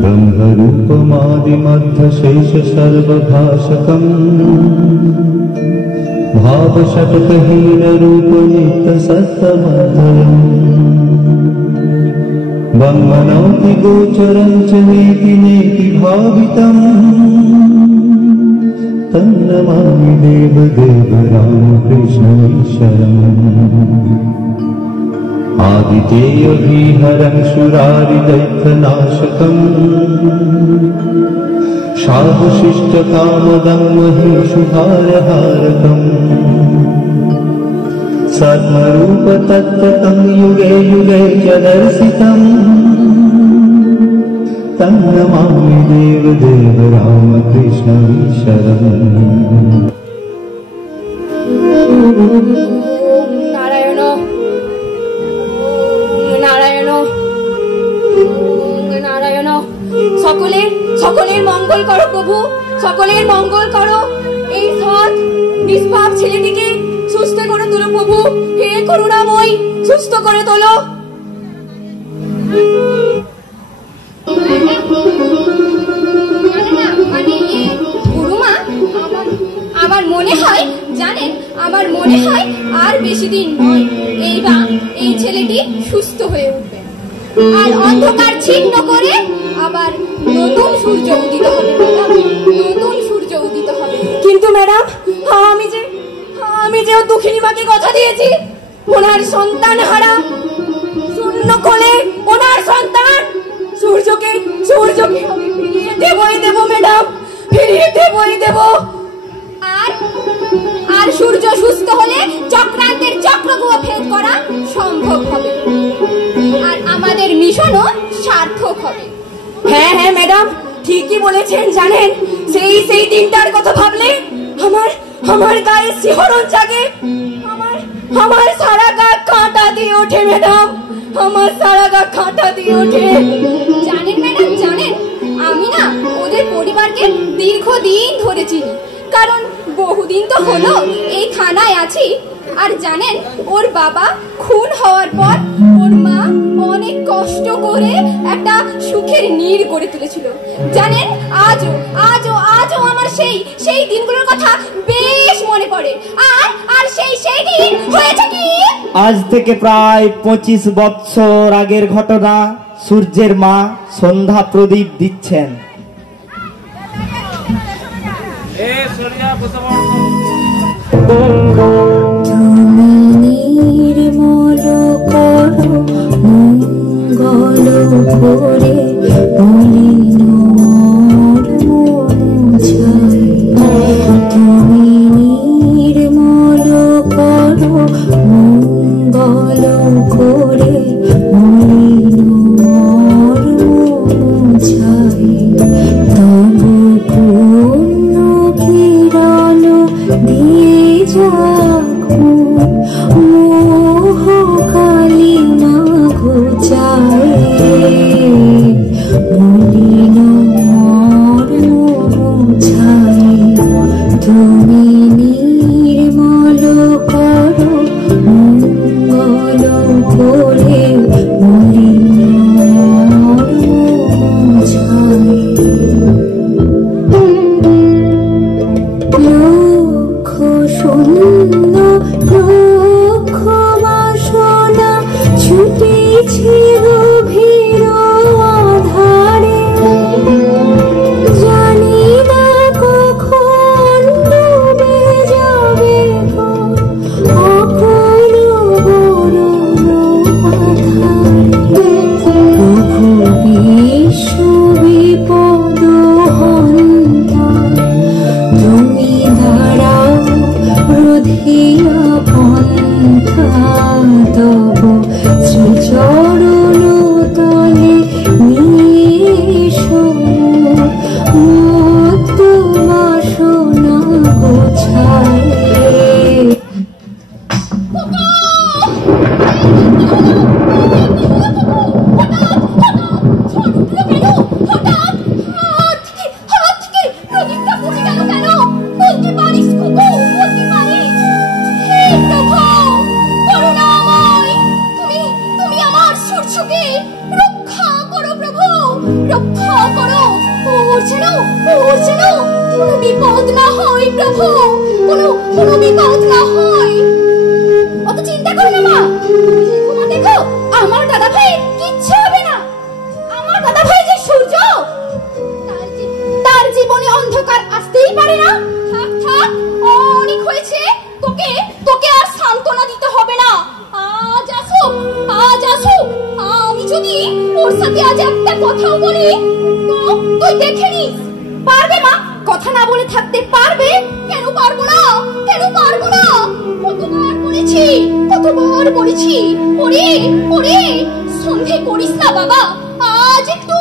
ब्रह्मरूपमादिमध्यशेष सर्वभाषकम् भावषट्कहीनरूपनित्यसत्त्वमध्ययम् ब्रह्मणोऽपि गोचरं च नेति नेति भावितम् तन्नमामि देवदेव रामकृष्णईश्वरम् आदितेयविहरं सुरारिदैत्यनाशकम् शाहुशिष्टकामदं महीषुहारहारकम् सद्मरूपतत्त्वतं युगे युगे च दर्शितम् तन्नमामि देवदेव रामकृष्णईश्वरम्। नारायण नारायण नारायण সকলের মঙ্গল করো প্রভু, সকলের মঙ্গল করো। এই সৎ নিষ্পাপ ছেলেটিকে সুস্থ করে তোলো প্রভু, হে করুণাময় সুস্থ করে তোলো। গুরুমা, আমার মনে হয় জানেন, আমার মনে হয় আর বেশি দিন নয় এই ছেলেটি সুস্থ হয়ে উঠবে, আর অন্ধকার ছিন্ন করে আবার নতুন সূর্য উদিত হবে, নতুন সূর্য উদিত হবে। কিন্তু ম্যাডাম, আমি যে দুঃখিনী মাকে কথা দিয়েছি, ওনার সন্তান হারা, শূন্য কোলে ওনার সন্তান, সূর্যকে আমি ফিরিয়ে দেবই দেব ম্যাডাম, ফিরিয়ে দেবই দেব। আর সূর্য সুস্থ হলে চক্রান্তের চক্রগুলো ভেদ করা সম্ভব হবে, আর আমাদের মিশনও সার্থক হবে। হ্যাঁ হ্যাঁ ম্যাডাম, ঠিকই বলেছেন। জানেন, সেই দিনটার কথা ভাবলে আমার গায়ে শিহরণ জাগে, আমার সারা গা কাঁটা দিয়ে ওঠে ম্যাডাম, আমার সারা গা কাঁটা দিয়ে ওঠে। জানেন ম্যাডাম, জানেন, আমি না ওদের পরিবারকে দীর্ঘদিন ধরে চিনি, কারণ বহুদিন তো হলো এই থানায় আছি। আর জানেন, ওর বাবা খুন হওয়ার পর ওর মা অনেক কষ্ট করে একটা সুখের নীড় গড়ে তুলেছিল। জানেন, আজও আমার সেই দিনগুলোর কথা বেশ মনে পড়ে। আর সেই দিন হয়েছে কি, আজ থেকে প্রায় 25 বৎসর আগের ঘটনা। সূর্যের মা সন্ধ্যা প্রদীপ দিচ্ছেন। তুমি নির্মল করো মঙ্গল করে মলিন মুছাই, তুমি নির্মল করো মঙ্গল করে মলিন মুছাই, তবু পূর্ণ কিরণ দিয়ে যাকো মোহ কালিমা ঘুচায়, ওর যেন কোনো বিপদ না হয় প্রভু, কোনো বিপদ না হয়। অত চিন্তা করো না মা, দেখো আমার দাদা ভাই কিচ্ছু হবে না। আমার দাদা ভাই যে সূর্য, তার জীবনে অন্ধকার আসতেই পারে না। থাক থাক, অনেক হয়েছে, তোকে আর সান্ত্বনা দিতে হবে না। আজ আসুক, আমি যদি ওর সাথে আজ একটা কথাও বলি তো তুই দেখে নিস। পারবে মা, কথা না বলে থাকতে পারবে? কেন পারবো না, কতবার বলেছি ওরে সন্ধে করিস না বাবা, আজ একটু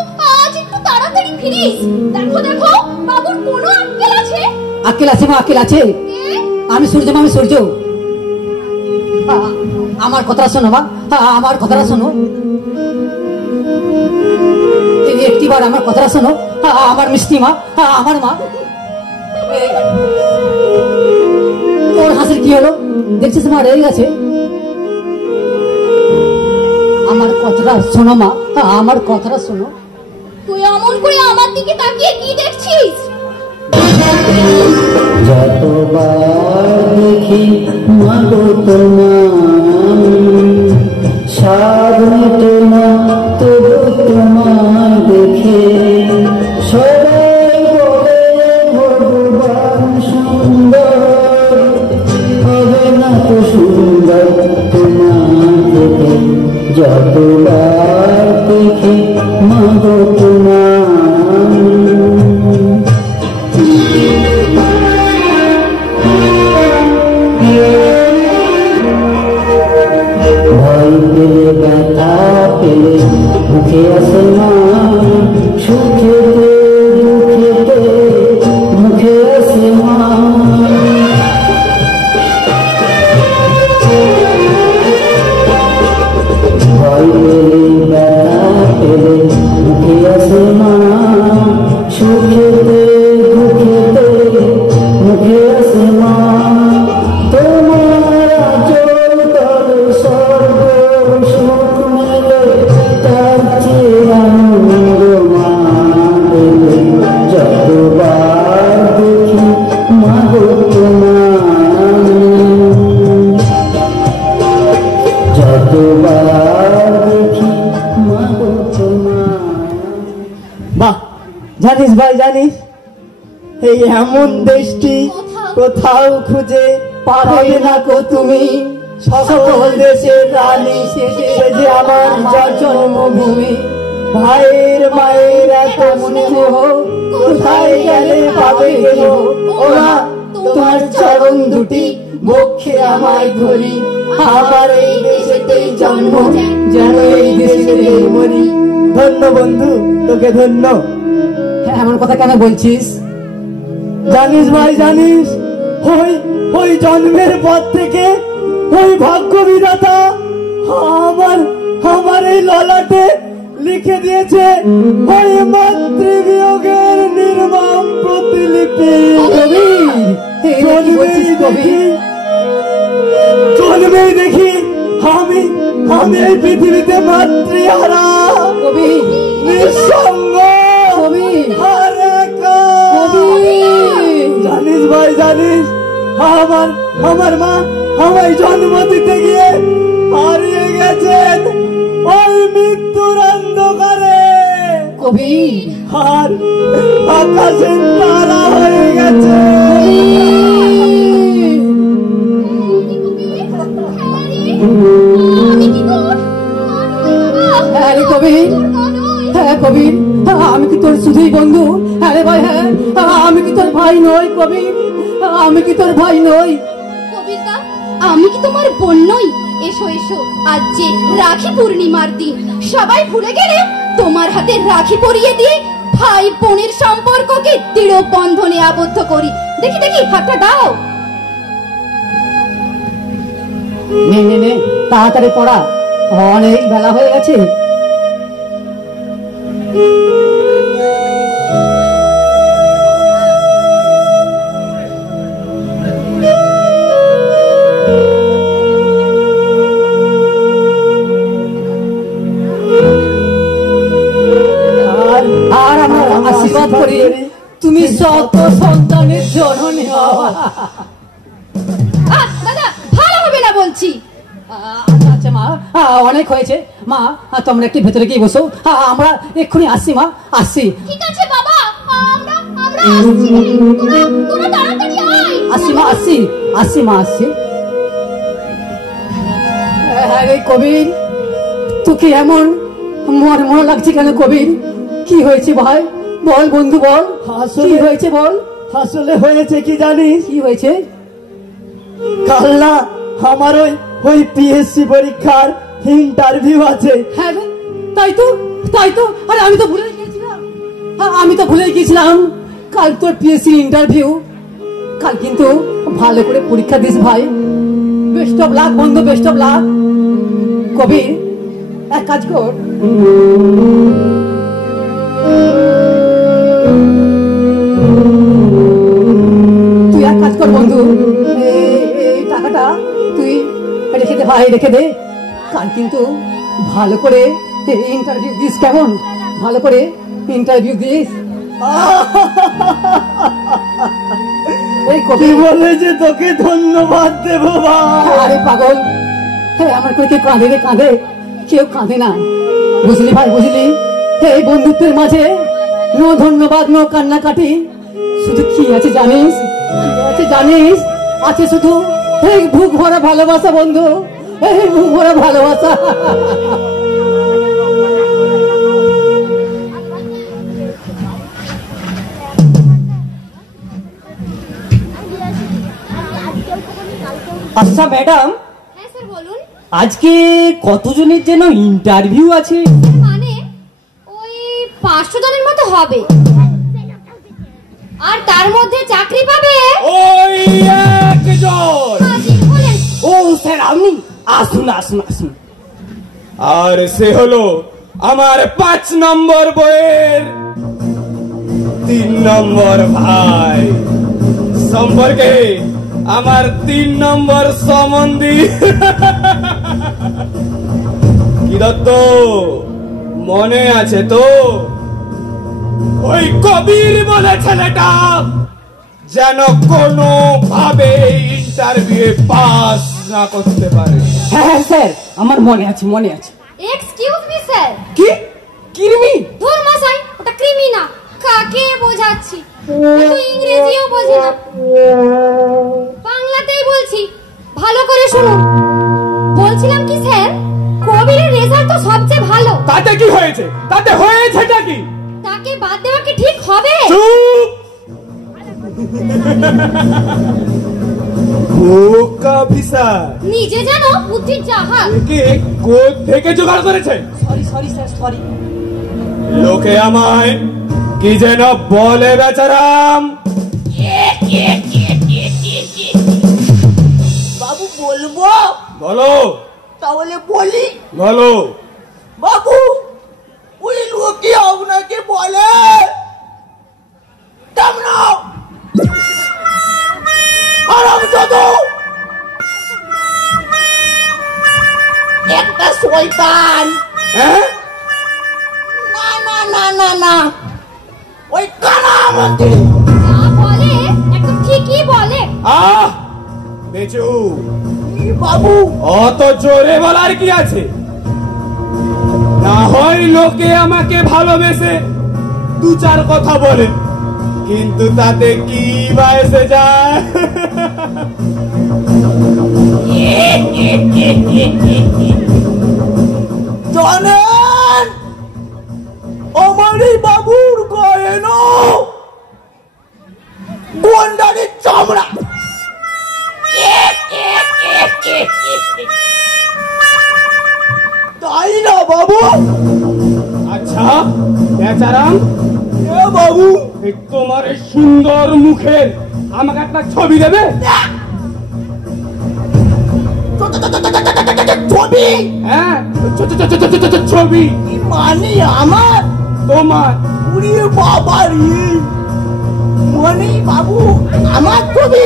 তাড়াতাড়ি ফিরিস। দেখো বাবুর কোনো আক্কেল আছে? আক্কেল আছে মা, আক্কেল আছে। আমি সূর্য, আমি সূর্য। আমার কথাটা শোনো মা, আমার কথাটা শোনো, একটিবার আমার কথাটা শোনো। আমার মিষ্টি মা, আমার মা। তোর হাসির কি হলো দেখছিস মা? রেগে গেছে। আমার কথাটা শোনো মা, আমার কথাটা শোনো। তুই অমন করে আমার দিকে তাকিয়ে কি দেখছিস? যতবার দেখি মাগো তোমার, স্বাদ মেটে না তবু তোমার দেখে। সবাই বলে ভগবান সুন্দর, হবে না তো সুন্দর তোমার দেখে। যতবার দেখি মাগো তোমার, ভয় পেলে ব্যথা পেলে মুখে আসে না, সুখেতে দুঃখেতে মুখে আসে না। ভয় পেলে ব্যথা পেলে মুখে আসে না, সুখেতে দুঃখেতে মুখে আসে না। তোমার আচল তলে স্বর্গ সুখ মেলে, তার চেয়ে আনন্দ মা পেলে। যতবার দেখি মাগো তোমার, যতবার দেখি মাগো তোমার। বাহ, জানিস ভাই জানিস, এই এমন দেশটি কোথাও খুঁজে পাবে না কো তুমি। সকল দেশের রানী সে যে আমার জন্মভূমি। ভাইয়ের মায়ের এত স্নেহ কোথায় গেলে পাবে গেল। ওরা তোমার চরণ দুটি বক্ষে আমায় ধরি। আমার এই দেশেতেই জন্ম, যেন এই দেশেতে মরি। ধন্য বন্ধু, তোকে ধন্য। এমন কথা কেন বলছিস? জানিস ভাই জানিস, ওই জন্মের পর থেকে ওই ভাগ্য বিধাতা আমার এই ললাটে লিখে দিয়েছে ওই মাতৃবিয়োগের নির্মম প্রতিলিপি। জন্মেই দেখি আমি এই পৃথিবীতে মাতৃহারা, নিঃসঙ্গ, জানিস ভাই জানিস, আমার মা আমায় জন্ম দিতে গিয়ে হারিয়ে গেছেন ওই মৃত্যুর অন্ধকারে। কবি আর আকাশের তারা হয়ে গেছে। কবির, হ্যাঁ কবির, আমি কি তোর শুধুই বন্ধু? হ্যাঁ ভাই, হ্যাঁ আমি কি তোর ভাই নই? কবির, আমি কি তোর ভাই নই? কবিতা, আমি কি তোমার বোন নই? এসো এসো, আজ যে রাখি পূর্ণিমার দিন, সবাই ভুলে গেলে তোমার হাতে রাখি পরিয়ে দিয়ে ভাই বোনের সম্পর্ককে দৃঢ় বন্ধনে আবদ্ধ করি। দেখি হাতটা দাও। নে তাড়াতাড়ি পড়া, অনেক বেলা হয়ে গেছে। আর আমার আশীর্বাদ করি তুমি শত সন্তানের জননী হও। দাদা ভালো হবে না বলছি। আচ্ছা মা, অনেক হয়েছে মা, তোমরা একটু ভেতরে গিয়ে বসো, আমরা এক্ষুনি আসছি মা, আসছি। ঠিক আছে বাবা, আমরা আসছি, তোরা তাড়াতাড়ি আয়। আসছি মা, আসছি আসছি মা, আসছি। আরে কবির, তোকে এমন মনে লাগছে কেন কবির? কি হয়েছে ভাই? বল বন্ধু বল, কি হয়েছে বল। আসলে হয়েছে কি জানিস? কি হয়েছে? কাল না আমার ওই পিএসসি পরীক্ষার ইন্টারভিউ আছে। হ্যাঁ রে, তাই তো তাই তো, আরে আমি তো ভুলে গিয়েছিলাম, আমি তো ভুলে গিয়েছিলাম। কাল তোর পিএসসি ইন্টারভিউ, কাল কিন্তু ভালো করে পরীক্ষা দিস ভাই। বেস্ট অফ লাক বন্ধু, বেস্ট অফ লাক। কবির এক কাজ কর, তুই এক কাজ কর বন্ধু, এই টাকাটা তুই রেখে দে ভাই, রেখে দে। কাল কিন্তু ভালো করে ইন্টারভিউ দিস, কেমন? ভালো করে ইন্টারভিউ দিস। এই কবি বলে যে তোকে ধন্যবাদ দেবো ভাই। আরে পাগল, হ্যাঁ আমার করে কেউ কাঁদে রে, কাঁদে? কেউ কাঁদে না, বুঝলি ভাই, বুঝলি? এই বন্ধুত্বের মাঝে নো ধন্যবাদ, নো কান্নাকাটি, শুধু কি আছে জানিস? কি আছে জানিস? আছে শুধু এই বুক ভরা ভালোবাসা বন্ধু, এই বুক ভরা ভালোবাসা। আচ্ছা ম্যাডাম, হ্যাঁ স্যার বলুন। আজকে কতজনের যেন ইন্টারভিউ আছে? মানে ওই 500 জনের মতো হবে, আর তার মধ্যে চাকরি পাবে ওই একজন। বলেন। ও স্যার আপনি আসুন আসুন আসুন। আর সে হলো আমার 5 নম্বর বইয়ের 3 নম্বর ভাই, সম্পর্কে আমার 3 নম্বর সম্বন্ধী। কি দত্ত মনে আছে তো? ওই কবির বলে ছেলেটা যেন কোনো ভাবে ইন্টারভিউ পাস না করতে পারে। হ্যাঁ স্যার, আমার মনে আছে মনে আছে। Excuse me sir. কি কৃমি? ধুর মশাই, ওটা কৃমি না, কাকে বোঝাচ্ছি? তো ইংরেজিও বোঝে না, বাংলাতেই বলছি, ভালো করে শুনুন। বলছিলাম কি স্যার, কবিরের রেজাল্ট তো সবচেয়ে ভালো। তাতে কি হয়েছে? তাতে হয়েছেটা কি? তাকে বাদ দেওয়া কি ঠিক হবে? চুপ! বোকা ভিসার নিজে যেন বুদ্ধির জাহাজ। একে কোথ থেকে জোগাড় করেছে? Sorry sorry sir, sorry. লোকে আমায় কি যেন বলে বেচারাম। বাবু বলবো? বলো তাহলে বলি। বলো। বাবু ওই লোকে আপনাকে বলে একটা শয়তান। হ্যাঁ? না না না না না, ওই কানা মন্দির। যা বলে একদম ঠিকই বলে। আহ বেচু, বাবু অত জোরে বলার কি আছে? না হয় লোকে আমাকে ভালোবেসে 2-4 কথা বলে, কিন্তু তাতে কি বা এসে যায়? জানেন আমার এই বাবুর গায়ে না গন্ডারের চামড়া। তাই না বাবু? আচ্ছা বেচারাম, এ বাবু এই তোমার এই সুন্দর মুখের আমাকে একটা ছবি দেবে? ছবি হ্যাঁ, ছবি মানে আমার? তোমার। উড়ি বাবা রে, মানে বাবু আমার ছবি?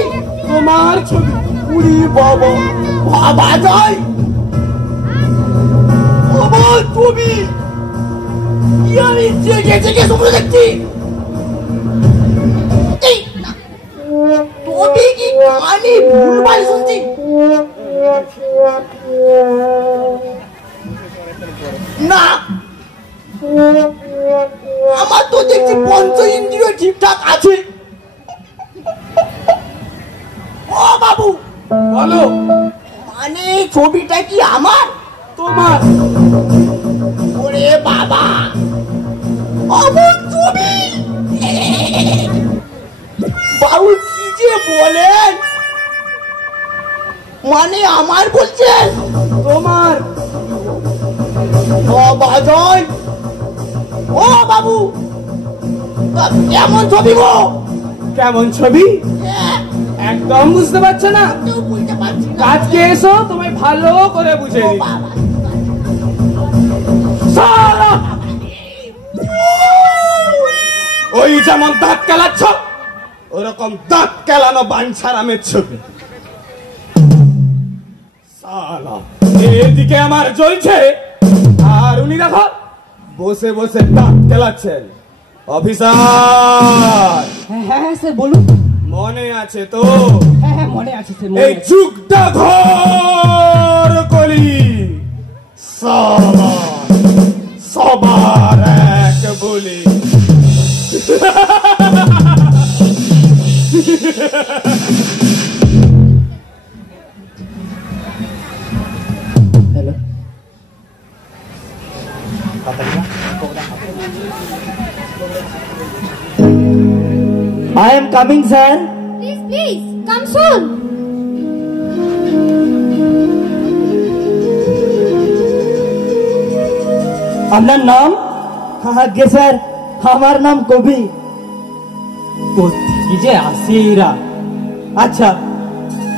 তোমার ছবি। উড়ি বাবা, বাবা যায় আমার ছবি। কি আমি জেগে জেগে স্বপ্ন দেখছি? আমি ভুলভাল শুনছি। না, আমার তো দেখছি পঞ্চ ইন্দ্রিয় ঠিকঠাক আছে। ও বাবু বলো। মানে ছবিটা কি আমার? তোমার। ওরে বাবা, আমার ছবি! বাবু কি যে বলেন, মানে আমার বলছেন? তোমার। বাজন, ও বাবু, তা কেমন ছবি গো? কেমন ছবি? হ্যাঁ, একদম বুঝতে পারছো না? তো বলতে পারছি না। আজকে এসো, তোমায় ভালো করে বুঝে ও দিই। বাবা, শালা! ওই যেমন দাঁত কেলাচ্ছ, ওরকম দাঁত কেলানো বাঞ্ছারামের ছবি। শালা, এদিকে আমার জ্বলছে আর উনি দেখো বসে বসে দাঁত কেলাচ্ছেন। অফিসার, হ্যাঁ স্যার বলুন। মনে আছে তো? হ্যাঁ মনে আছে স্যার, এই যুগটা ঘর কলি সবার এক বলি। Hello, I am coming, sir. Please please come soon. আপনার নাম? আগে স্যার, আমার নাম কবি। কি যে আসে এরা। আচ্ছা,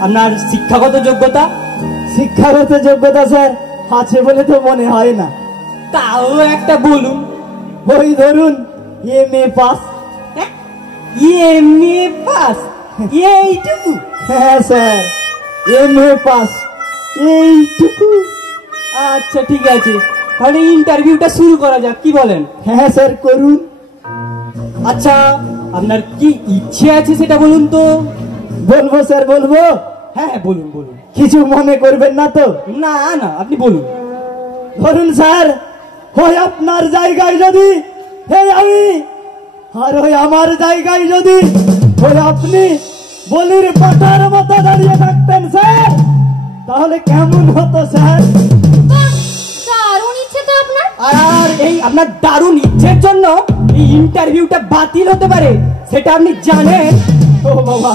আপনার শিক্ষাগত যোগ্যতা? শিক্ষাগত যোগ্যতা স্যার আছে বলে তো মনে হয় না। তাও একটা বলুন। ওই ধরুন MA পাস। MA pass? এইটুকু? হ্যাঁ স্যার, MA পাস, এইটুকু। আচ্ছা ঠিক আছে, তাহলে ইন্টারভিউটা শুরু করা যাক, কি বলেন? হ্যাঁ স্যার, করুন। আচ্ছা, আপনার কি ইচ্ছে আছে সেটা বলুন তো। বলবো স্যার, বলবো। হ্যাঁ বলুন বলুন। কিছু মনে করবেন না তো? না না, আপনি বলুন। ধরুন স্যার, হয় আপনার জায়গায় যদি এই আমি, আর ওই আমার জায়গায় যদি ওই আপনি বলির পাটার মতো দাঁড়িয়ে থাকতেন স্যার, তাহলে কেমন হতো স্যার? বাহ, দারুণ ইচ্ছে তো আপনার। আর এই আপনার দারুণ ইচ্ছের জন্য এই ইন্টারভিউটা বাতিল হতে পারে, সেটা আপনি জানেন? ও বাবা,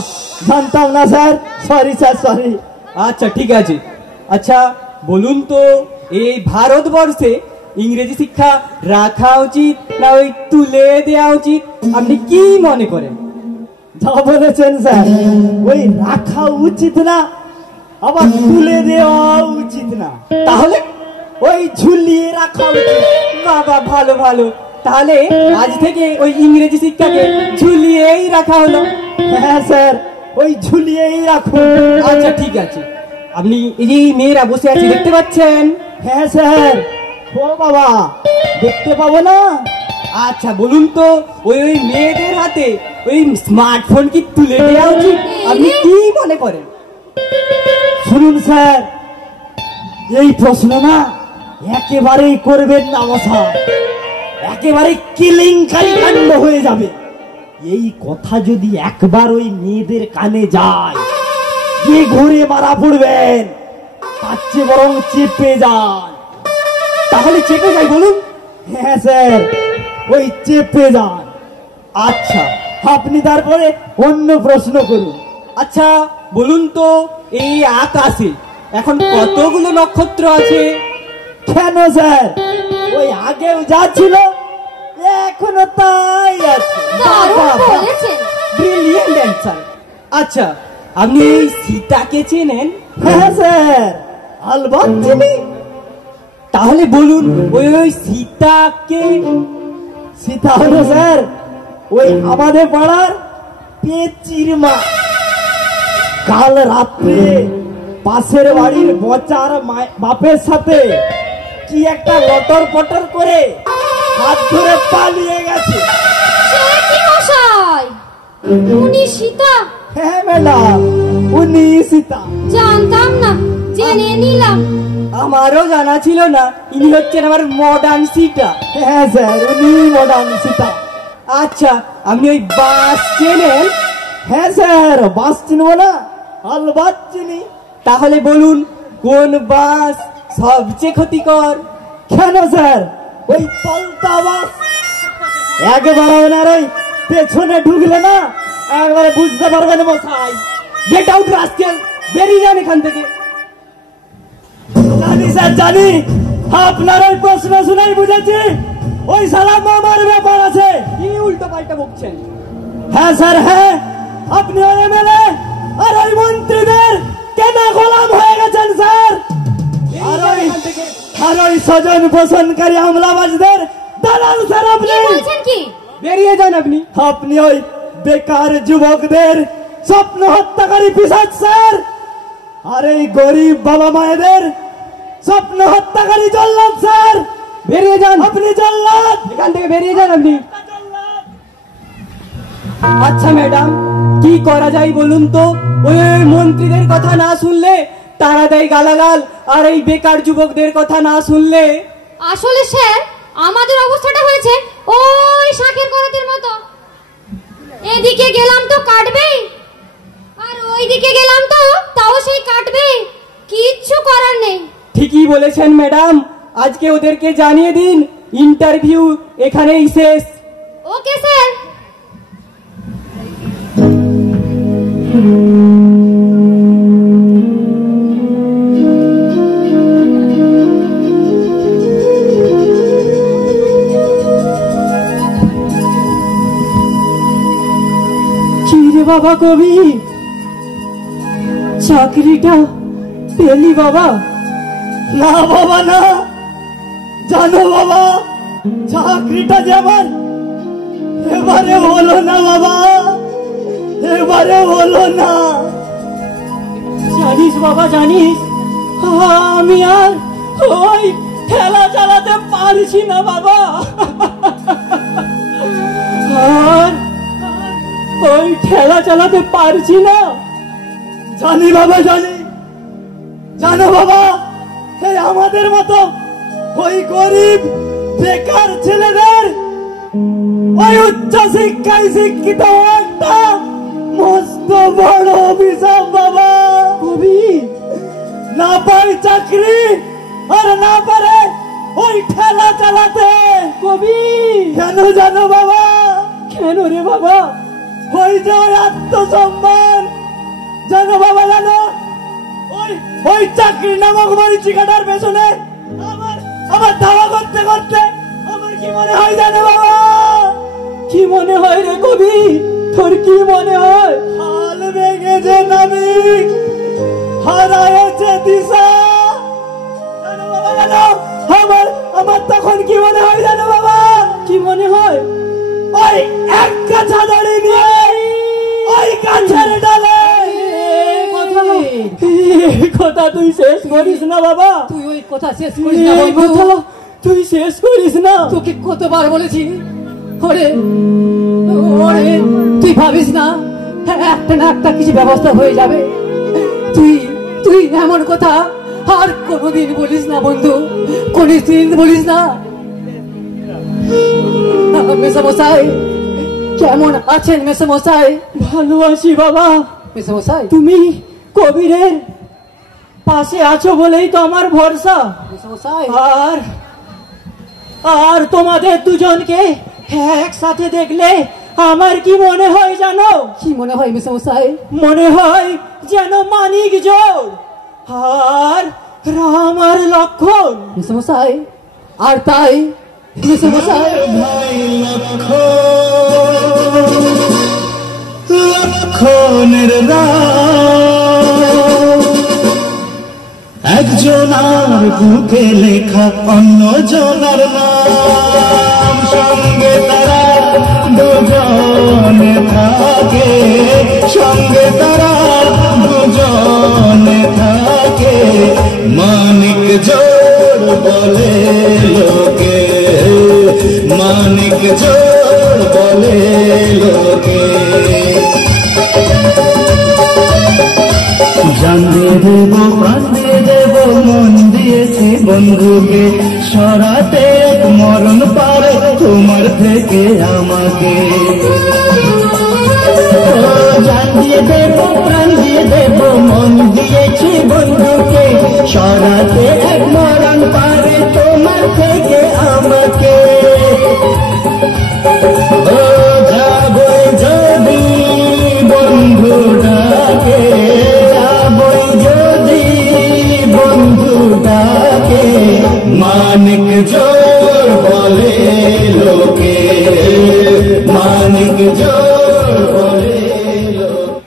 জানতাম না স্যার, সরি স্যার, সরি। আচ্ছা ঠিক আছে। আচ্ছা বলুন তো, এই ভারতবর্ষে ইংরেজি শিক্ষা রাখা উচিত না ওই তুলে দেওয়া উচিত, আপনি কি মনে করেন? যা বলেছেন স্যার, ওই রাখা উচিত না, আবার তুলে দেওয়া উচিত না, তাহলে ওই ঝুলিয়ে রাখা উচিত। বাবা ভালো ভালো, তাহলে আজ থেকে ওই ইংরেজি শিক্ষাকে ঝুলিয়েই রাখা হলো। হ্যাঁ স্যার, ওই ঝুলিয়েই রাখুন। আচ্ছা ঠিক আছে। আপনি এই যে মেয়েরা বসে আছে দেখতে পাচ্ছেন? হ্যাঁ স্যার। ও বাবা, দেখতে পাবো না? আচ্ছা বলুন তো, ওই ওই মেয়েদের হাতে ওই স্মার্টফোন কি তুলে দেওয়া উচিত, আপনি কি মনে করেন? শুনুন স্যার, এই প্রশ্ন না একেবারেই করবেন না মশা, একেবারে কেলেঙ্কারি কাণ্ড হয়ে যাবে। এই কথা যদি একবার ওই মেয়েদের কানে যায়, যে ঘুরে মারা পড়বেন, তার চেয়ে বরং চেপে যান। তাহলে চেপে যাই বলুন। হ্যাঁ স্যার, ওই চেপে যান। আচ্ছা আপনি তারপরে অন্য প্রশ্ন করুন। আচ্ছা বলুন তো, এই আকাশে এখন কতগুলো নক্ষত্র আছে? কেন স্যার, ওই আগেও যা ছিল এখনো তাই আছে। দারুণ বলেছেন। Brilliant answer. আচ্ছা, আপনি এই সীতাকে চেনেন? হ্যাঁ স্যার, আলবাত চিনি। তাহলে বলুন, ওই ওই সীতাকে? সীতা হলো স্যার ওই আমাদের পাড়ার পেচির মা। কাল রাত্রে পাশের বাড়ির বচার বাপের সাথে কি একটা লটর পটর করে হাত ধরে পালিয়ে গেছে। সে কি মশাই, উনি সীতা? হ্যাঁ ম্যাডাম, উনি সীতা। জানতাম না, জেনে নিলাম। আমারও জানা ছিল না ইনি হচ্ছেন আমার মডার্ন সীতা। হ্যাঁ স্যার, উনি মডার্ন সীতা। আচ্ছা, আপনি ওই বাস চেনেন? হ্যাঁ স্যার, বাস চিনবো না? আলবাত চিনি। তাহলে বলুন কোন বাস সবচেয়ে ক্ষতিকর? কেন স্যার, ওই পাল্টা বাস। একবার ওনার ওই পেছনে ঢুকলে না একবারে বুঝতে পারবেন মশাই। গেট আউট রাস্কেল, বেরিয়ে যান এখান থেকে। জানি স্যার, জানি। আপনার ওই প্রশ্ন শুনেই বুঝেছি ওই শালা মামার ব্যাপার আছে। কি উল্টো পাল্টা বকছেন? হ্যাঁ স্যার, হ্যাঁ, আপনি ওই এমএলএ আর ওই মন্ত্রীদের কেন গোলাম হয়ে গেছেন স্যার? আর ওই স্বজন পোষণকারী আমলাবাজদের দালাল স্যার আপনি। কি বলছেন কি? বেরিয়ে যান আপনি। আপনি ওই বেকার যুবকদের স্বপ্ন হত্যাকারী পিশাচ স্যার। আর এই গরিব বাবা মায়েদের স্বপ্ন হত্যাকারী জল্লাদ স্যার। বেরিয়ে যান আপনি জল্লাদ, এখান থেকে, বেরিয়ে যান আপনি। আচ্ছা ম্যাডাম, কি করা যায় বলুন তো? ওই মন্ত্রীদের কথা না শুনলে তারা দেয় গালাগাল, আর এই বেকার যুবকদের কথা না শুনলে। আসলে স্যার, আমাদের অবস্থাটা হয়েছে ওই শাকের করাতের মতো। এদিকে গেলাম তো কাটবেই, আর ওইদিকে গেলাম তো তাও সেই কাটবে। কিচ্ছু করার নেই। ঠিকই বলেছেন ম্যাডাম, আজকে ওদেরকে জানিয়ে দিন ইন্টারভিউ এখানেই শেষ। Okay sir. কি রে বাবা কবি, চাকরিটা পেলি বাবা? না বাবা না, জানো বাবা, চাকরিটা যেমন এবারে হলো না বাবা, এবারে হলো না। জানিস বাবা, জানিস আমি আর ওই ঠেলা চালাতে পারছি না বাবা। আর ওই ঠেলা চালাতে পারছি না। জানি বাবা, জানি। জানো বাবা, এই আমাদের মতো ওই গরিব বেকার ছেলেদের ওই উচ্চ শিক্ষায় শিক্ষিত একটা মস্ত বড় অভিশাপ বাবা। কবি না পায় চাকরি আর না পারে ওই ঠেলা চালাতে। কবি কেন জানো বাবা? কেন রে বাবা? ওই যে ওই আত্মসম্মান, জানো বাবা, জানো ওই ওই চাকরি নামক মরিচিকাটার পেছনে আমার ধাওয়া করতে করতে আমার কি মনে হয় জানো বাবা? কি মনে হয় রে কবি, তোর কি মনে হয়? হাল ভেঙেছে নাবিক, হারায়েছে দিশা। জানো বাবা, জানো আমার তখন কি মনে হয় জানো বাবা? কি মনে হয়? ওই এক কাছা দড়ি নিয়ে ওই গাছের ডালে। কথা তুই শেষ করিস না বাবা, তুই ওই কথা শেষ করিস না এই বন্ধু। কথা তুই শেষ করিস না। তোকে কতবার বলেছি, ওরে ওরে তুই ভাবিস না একটা না একটা কিছু ব্যবস্থা হয়ে যাবে। তুই তুই এমন কথা আর কোনোদিন বলিস না বন্ধু, কোনোদিন বলিস না। মেসমশাই কেমন আছেন মেসমশাই? ভালো আছি বাবা। মেসমশাই তুমি কবিরের পাশে আছো বলেই তো আমার ভরসা। মেসমশাই আর আর তোমাদের দুজনকে একসাথে দেখলে আমার কি মনে হয় জানো? কি মনে হয় মেসমশাই? মনে হয় যেন মানিক জোড় আর রাম আর লক্ষণ। মেসমশাই আর তাই মেসমশাই লক্ষণের একজনার বুকে লেখা অন্য জনার নাম, সঙ্গে তারা দুজনে থাকে, সঙ্গে তারা দুজনে থাকে। মানিক জোড় বলে লোকে, মানিক জোড় বলে লোকে। বন্ধুকে সরাতে এক মরণ পারে তোমার থেকে আমাকে। জান দিয়ে দেব প্রাণ দিয়ে দেব মন দিয়েছি বন্ধুকে সরাতে এক মরণ পারে তোমার থেকে আমাকে। ও যাবই যদি বন্ধু ডাকে, যাবই যদি বন্ধু ডাকে, মানিক জোর বলে লোকে, মানিক জোর বলে লোকে।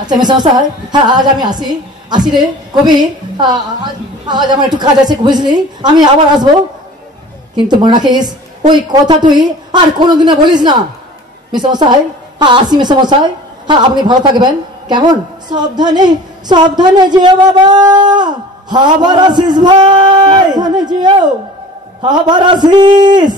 আচ্ছা মেসমশাই, হ্যাঁ আজ আমি আসি রে কবি। আজ আমার একটু কাজ আছে বুঝলি, আমি আবার আসবো, কিন্তু মনে রাখিস ওই কথা তুই আর কোনোদিনও বলিস না। মেসমশাই হ্যাঁ আসি মেসমশাই, হ্যাঁ আপনি ভালো থাকবেন কেমন? সাবধানে সাবধানে যেও বাবা। আবার আসিস ভাই, সাবধানে যেও, আবার আসিস।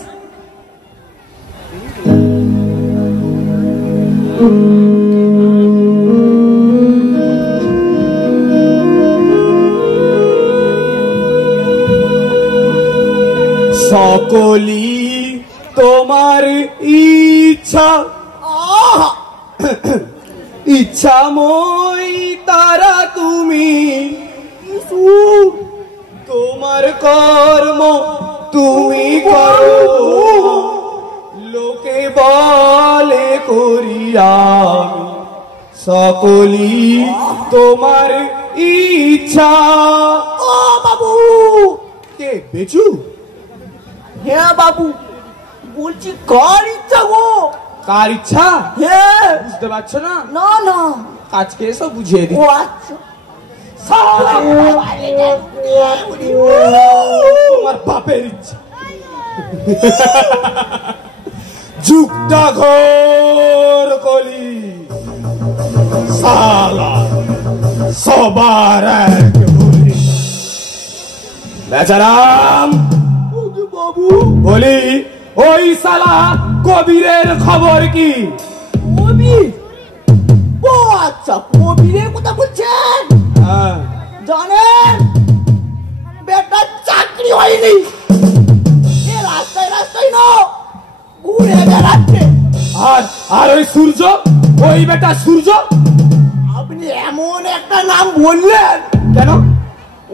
সকলি তোমার ইচ্ছা, ইচ্ছাময় তারা তুমি, তোমার কর্ম তুমি করো, লোকে বলে করিয়া সকলি তোমার ইচ্ছা। ও বাবু, কে বেচু? হ্যাঁ বাবু বলছি কার ইচ্ছা গো? কার ইচ্ছা? হ্যাঁ। বুঝতে পারছো না? না না। আজকে এসব বুঝিয়ে দিই। ও আচ্ছা। তোমার বাপের ইচ্ছা। যুগটা ঘোর কলি, সালা সবার এক বলি। বেচারাম বাবু বলি, ওই সালা কবিরের খবর কি? কবির? ও আচ্ছা, কবিরের কথা বলছেন? হ্যাঁ। জানেন বেটা চাকরি হয়নি, এ রাস্তায় রাস্তায় না ঘুরে বেড়াচ্ছে। আর আর ওই সূর্য, ওই বেটা সূর্য। আপনি এমন একটা নাম বললেন কেন?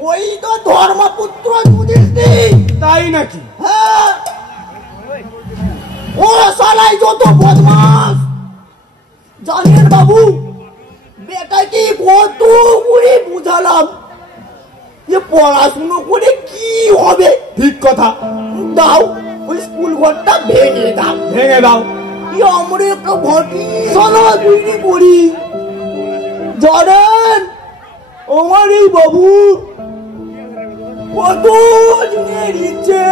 ওই তো ধর্মপুত্র যুধিষ্ঠির। তাই নাকি? হ্যাঁ, ও সালাই যত বদমাস। জানেন বাবু বেটাকে কত করে বুঝালাম যে পড়াশুনো করে কি হবে। ঠিক কথা। দাও ওই স্কুল ঘরটা ভেঙে দাও। ভেঙে দাও। আমরা একটা ঘটি সালা তৈরি করি। জানেন আমার এই বাবু কত দিনের ইচ্ছে,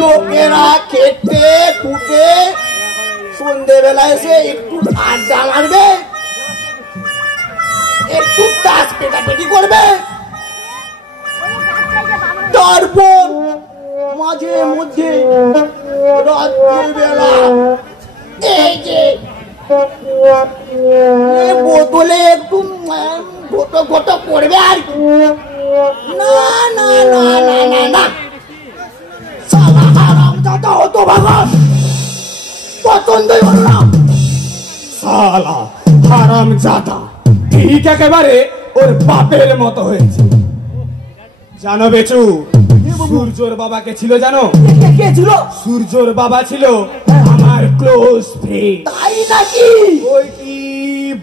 লোকেরা খেতে খুঁটে সন্ধ্যেবেলা এসে একটু আড্ডা মারবে, একটু তাস পেটাপেটি করবে, তারপর মাঝে মধ্যে রাত্রিবেলা এই যে বোতলে একটু ঘটো ঘটো করবে আর কি। না না না না না না, সালা হারামজাদা হতো বাবা, পছন্দই হলো না। সালা হারামজাদা ঠিক একেবারে ওর বাপের মতো হয়েছে। জানো বেচু, সূর্যর বাবা কে ছিল জানো? কে ছিল? সূর্যর বাবা ছিল আমার ক্লোজ ফ্রেন্ড। তাই নাকি? ওই কি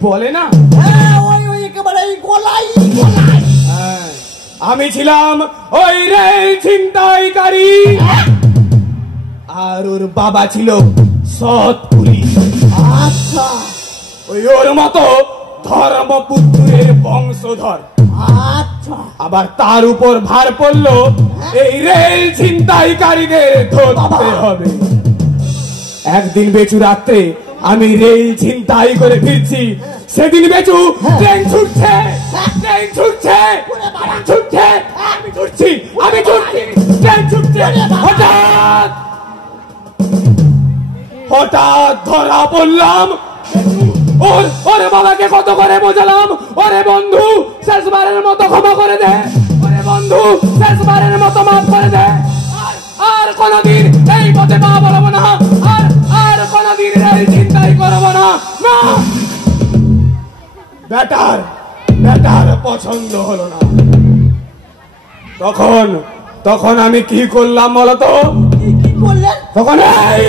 বলে না, হ্যাঁ ওই ওই একেবারে গলাই গলাই। হ্যাঁ, আমি ছিলাম ওই রেল ছিনতাইকারী, আর ওর বাবা ছিল সৎ পুলিশ। আচ্ছা ওই ওর মতো ধর্মপুত্রের বংশধর। আচ্ছা, আবার তার উপর ভার পড়লো এই রেল ছিনতাইকারীদের ধরতে হবে। একদিন বেচু রাত্রে আমি রেল ছিনতাই করে ফিরছি, সেদিন বেচু ট্রেন ছুটছে, ট্রেন ছুটছে, ছুটছে, আমি ছুটছি, আমি ছুটছি, ট্রেন ছুটছে। হঠাৎ হঠাৎ ধরা পড়লাম। ওরে বাবাকে কত করে বোঝালাম, ওরে বন্ধু শেষবারের মতো ক্ষমা করে দে, ওরে বন্ধু শেষবারের মতো মাফ করে দে। আর কোনদিন এই পথে পা বলবো না, আর কোনদিন এই চিন্তাই করবো না। বেটার পছন্দ হলো না। তখন আমি কি করলাম বলতো? তখন এই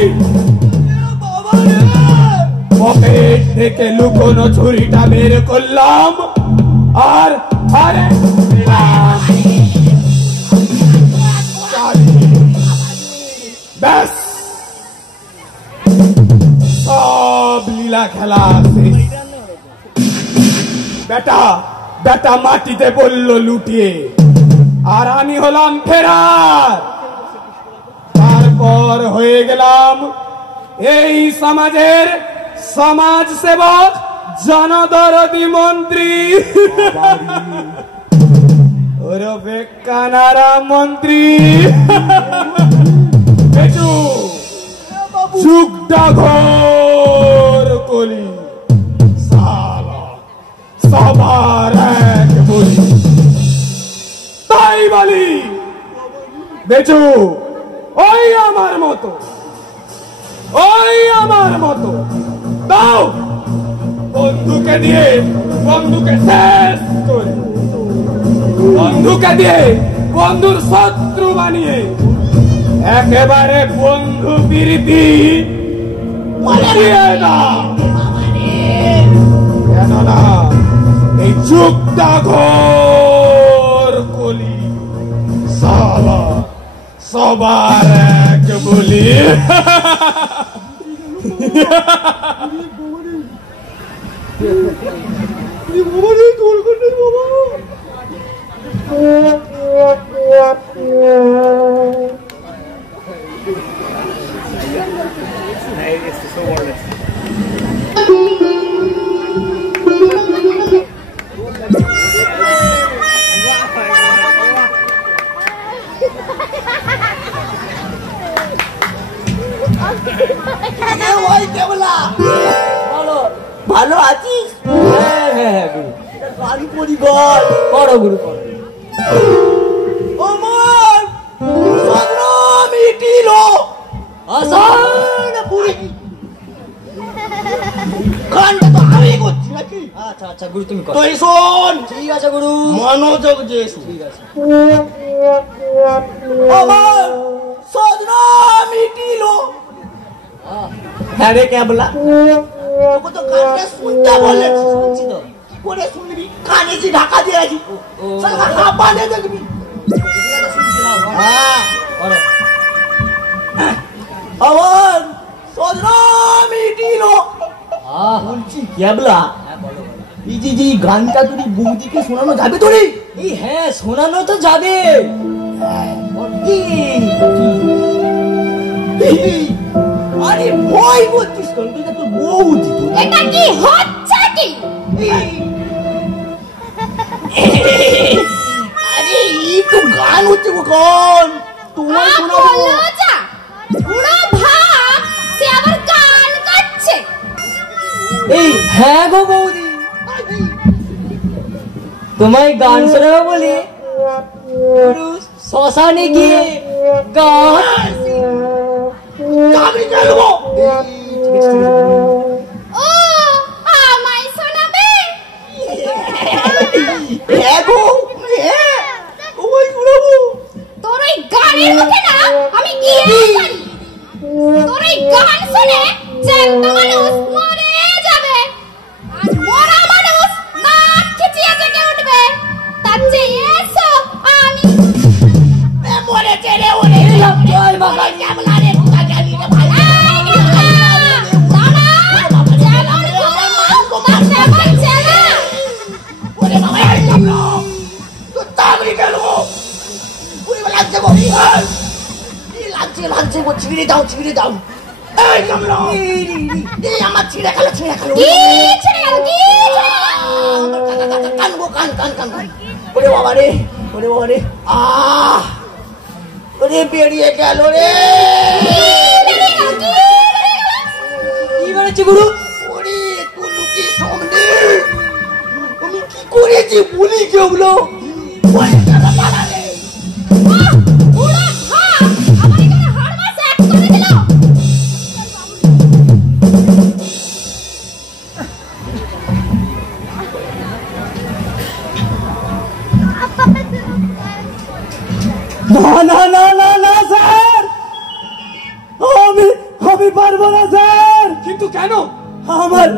পকেট থেকে লুকোনো ছুরিটা বের করলাম আর আরে ব্যাস, সব লীলা খেলা শেষ। বেটা মাটিতে পড়লো লুটিয়ে, আর আমি হলাম ফেরার। তারপর হয়ে গেলাম এই সমাজের সমাজ সেবক, জনদরদি মন্ত্রী, ওরফে কানারা মন্ত্রী। যুগটা ঘোর কলি, সবার এক বলি। তাই বলি বেচু, ওই আমার মতো দাও, বন্ধুকে দিয়ে বন্ধুকে শেষ করে, বন্ধুকে দিয়ে বন্ধুর শত্রু বানিয়ে একেবারে বন্ধু প্রীতি দিয়ে দাও। কেননা এই যুগটা ঘোর কলি, সবার এক বলি। ভালো আছিস? হ্যাঁ গুরু, গাড়ি পরি বল। করো গুরু, আমার সদরা মিটিল আসান পুরি। গানটা তো আমি করছি নাকি? আচ্ছা গুরু, তুমি করো। তুই শোন। ঠিক আছে গুরু, মনোযোগ দিয়ে শোন। ঠিক আছে। আমার সদরা মিটিল। হ্যাঁ রে ক্যাবলা, তোকে তো গানটা শুনতে বলে। শুনছি তো, পরে শুনবি। কানে যে ঢাকা দিয়ে আছি, সারা হাঁপানে দেখবি। হ্যাঁ করো। আমার সদরা মিটিল। বলছি ক্যাবলা, এই যে গানটা তুই বৌদিকে শোনানো যাবে তোরে? এই হ্যাঁ, শোনানো তো যাবে। আরে ভয় করছিস তো, তুই তোর বৌদি। এটা কি হচ্ছে কি? আরে এই তো গান হচ্ছে গো, গান তোমার শোনাবো। পুরো ভাব সে আবার গান গাচ্ছে। এই হ্যাঁ গো বৌদি, তোমায় গান শোনাবো বলে শ্মশানে গিয়ে গান আমি গেলবো। ও আমায় শোনাবে? গো ওই শোনাবো। তোর ওই গানের মুখে না আমি গিয়ে জানি। তোর ওই গান শুনে জ্যান্ত মানুষ মরে যাবে, আর মরা মানুষ নাক খিচিয়ে জেগে উঠবে। তার চেয়ে এসো আমি মরে চেড়ে ওরে জয় বাবা ক্যাবলা রে, কোথা জানি রে ভাই। ছিঁড়ে দাও। এই কামলা, এই আমার ছিঁড়ে গেল। কান। ওরে বাবা রে, ওরে বেরিয়ে গেল রে। কি বলেছে গুরু? ওরে তুই লুকি সামনে আমি কি করেছি বলি, কেউগুলো পারবো না স্যার। কিন্তু কেন? আমার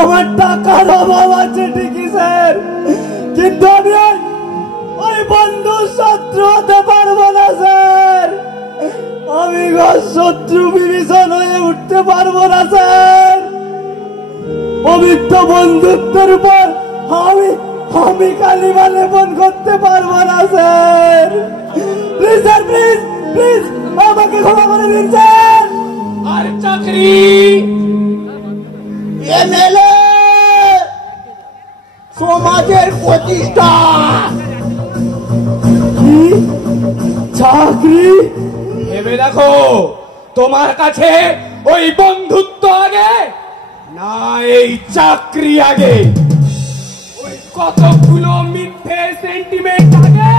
আমার টাকার অভাব আছে ঠিকই স্যার, কিন্তু আমি ওই বন্ধুর শত্রু হতে পারবো না স্যার। আমি শত্রু বিভীষণ হয়ে উঠতে পারবো না স্যার। পবিত্র বন্ধুত্বের উপর আমি কালিমা লেপন করতে পারবো না sir. Please sir, please please আমাকে ক্ষমা করে দিন স্যার। আর চাকরি এমএলএ সমাজের প্রতিষ্ঠা। কি চাকরি? ভেবে দেখো, তোমার কাছে ওই বন্ধুত্ব আগে না এই চাকরি আগে? ওই কতগুলো মিথ্যে সেন্টিমেন্ট আগে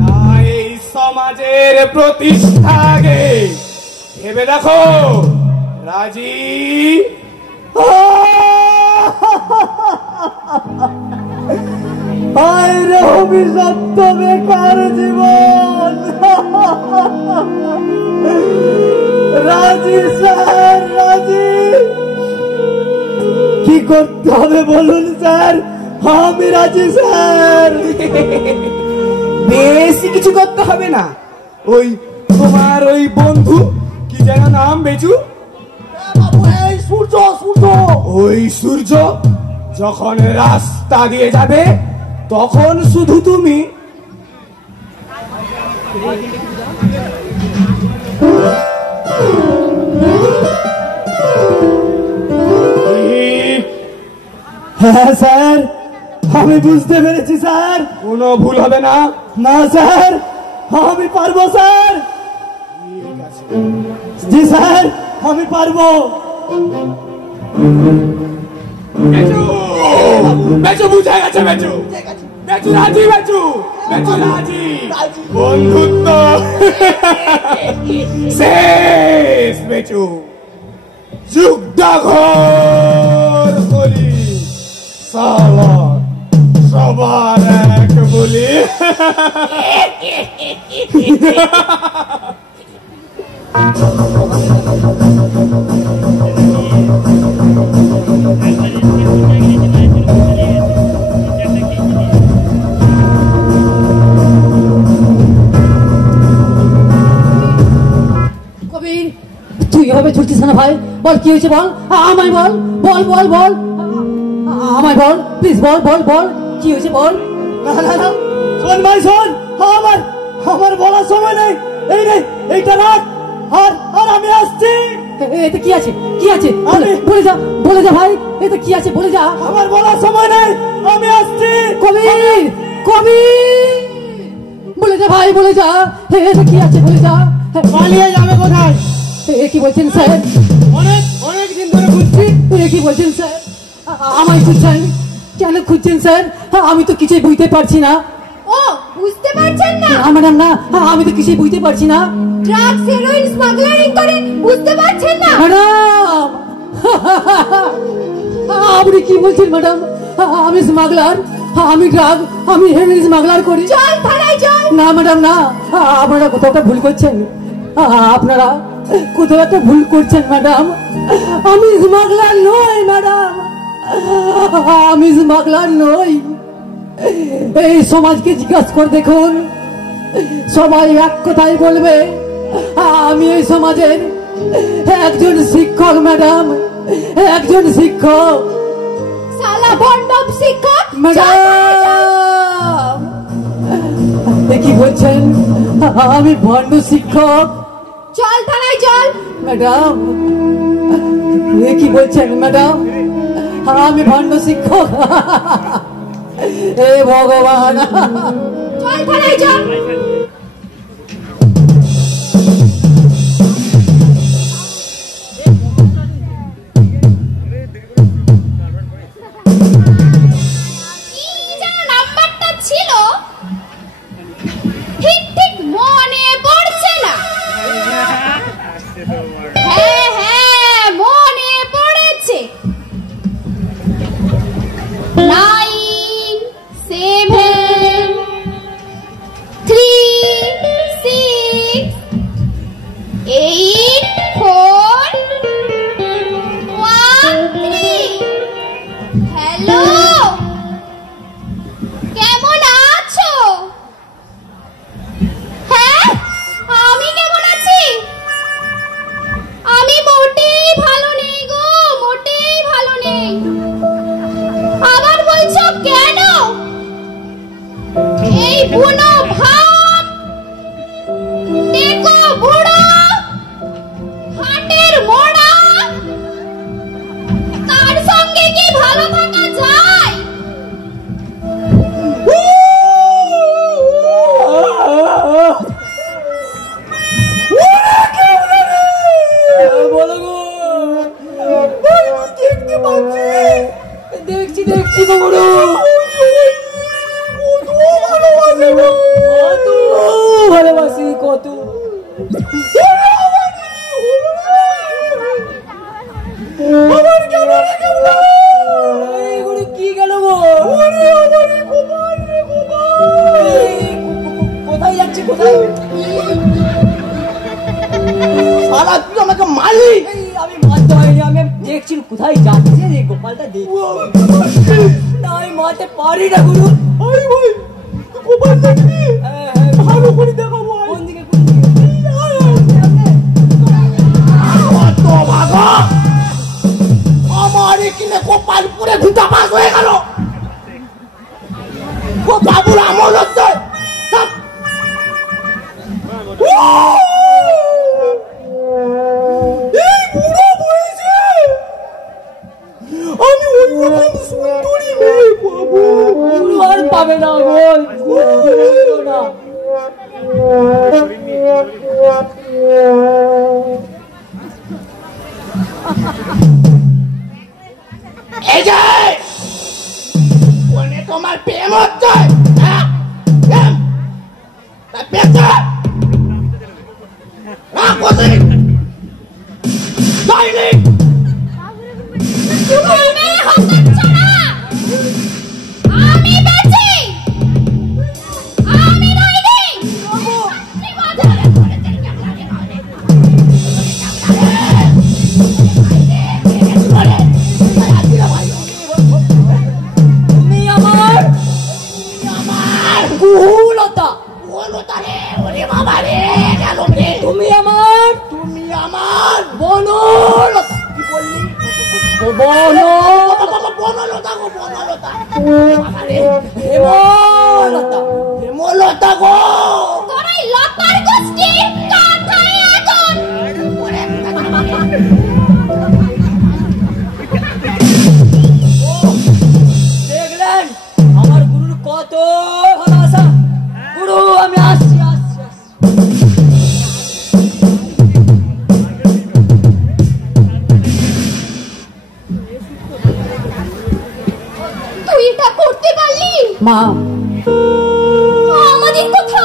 না এই সমাজের প্রতিষ্ঠা আগে? ভেবে দেখো রাজি। আরে অভিশপ্ত বেকার জীবন। রাজি স্যার, রাজি। কি করতে হবে বলুন স্যার, আমি রাজি স্যার। বেশি কিছু করতে হবে না। ওই তোমার ওই বন্ধু কি যেন নাম বেচু? এই সূর্য, সূর্য। ওই সূর্য যখন রাস্তা দিয়ে যাবে তখন শুধু তুমি হ্যাঁ স্যার, আমি বুঝতে পেরেছি স্যার। কোনো ভুল হবে না? না স্যার, আমি পারবো স্যার। জি স্যার, আমি পারবো। বেচু, বেচু বুঝে গেছে। বেচু, বেচু রাজি। বেচু, বেচু রাজি। বন্ধুত্ব শেষ। বেচু যুগটা ঘর বলি সালা সবার এক বলি। কবির, তুই এভাবে ছুটছিস না ভাই? বল কি হয়েছে বল, আমায় বল, বল বল বল আমায় বল, প্লিজ বল বল বল কি হয়েছে বল। না না না, শোন ভাই শোন, আমার বলার সময় নেই। এই রে, এইটা রাখ। আর আমি আসছি। এতে কি আছে, কি আছে আমি- বলে যা ভাই, এতে কি আছে বলে যা। আমার বলার সময় নেই, আমি আসছি। কবির, কবির, বলে যা ভাই, বলে যা। এতে কি আছে বলে যা। পালিয়ে যাবে কোথায়? কি বলছেন স্যার? অনেক দিন ধরে খুঁজছি। কি বলছেন স্যার? আমায় খুঁজছেন কেন? খুঁজছেন স্যার? আমি তো কিছুই বুঝতে পারছি না। ও বুঝতে পারছেন না? না ম্যাডাম না, আমি তো কিছুই বুঝতে পারছি না। ড্রাগস হেরোইন স্মাগলারিং করেন, বুঝতে পারছেন না? ম্যাডাম, আপনি কি বলছেন ম্যাডাম? আমি স্মাগলার, আমি ড্রাগ, আমি হেরোইন স্মাগলার করি। চল থানায় চল। না ম্যাডাম না, আপনারা কোথাও একটা ভুল করছেন। আপনারা কোথাও একটা ভুল করছেন ম্যাডাম। আমি স্মাগলার নই ম্যাডাম, আমি স্মাগলার নই। এই সমাজকে জিজ্ঞাসা করে দেখুন, সবাই এক কথাই বলবে আমি এই সমাজের একজন শিক্ষক ম্যাডাম, একজন শিক্ষক। সালা বন্ডব শিক্ষক। ম্যাডাম, কি বলছেন? আমি ভণ্ড শিক্ষক? চল থানায় চল। ম্যাডাম, কি বলছেন ম্যাডাম? আমি ভণ্ড শিক্ষক? এ ভগবান! চল থানায় চল। কি যেন নাম্বারটা ছিল, ঠিক মনে পড়ছে না। হ্যাঁ মনে পড়েছে। 9, 7, 3 গো গুরু, কত ভালোবাসি, কত। গুরু কি গেল গো? কোথায় যাচ্ছে, কোথায়? সারা তুই আমাকে মারলি। আমি মারতে হয়নি, আমি দেখছি কোথায় যাচ্ছে রে গোপালটা, দেখ না, আমি মারতে পারি না গুরু। গোপাল দেখবি? ভালো করে দেখাবো। কোন দিকে, কোন দিকে? আমার এখানে গোপাল পুরে ঘুটা পাস হয়ে গেল। ও বাবুর আমল হচ্ছে। এই বুড়ো বয়সে আমি ওই রকম সুন্দরী মেয়ে পাবো? গুরু আর পাবে না গো, না। এই যে বলে তোমার প্রেম হচ্ছে, আমি বেঁচে, আমি নইনি। তুমি আমার কুলতা, তুমি আমার বনলতা। কি বললি? বনলতা গো, বনলতা, হেমলতা, হেমলতা গো। তোর এই লতার গোষ্ঠী কাঁথায় আগুন। দেখলেন আমার গুরুর কত ভালোবাসা। গুরু আমি আসছি, আসছি, আসছি। তুই এটা করতে পারলি? মা, আমাদের কথা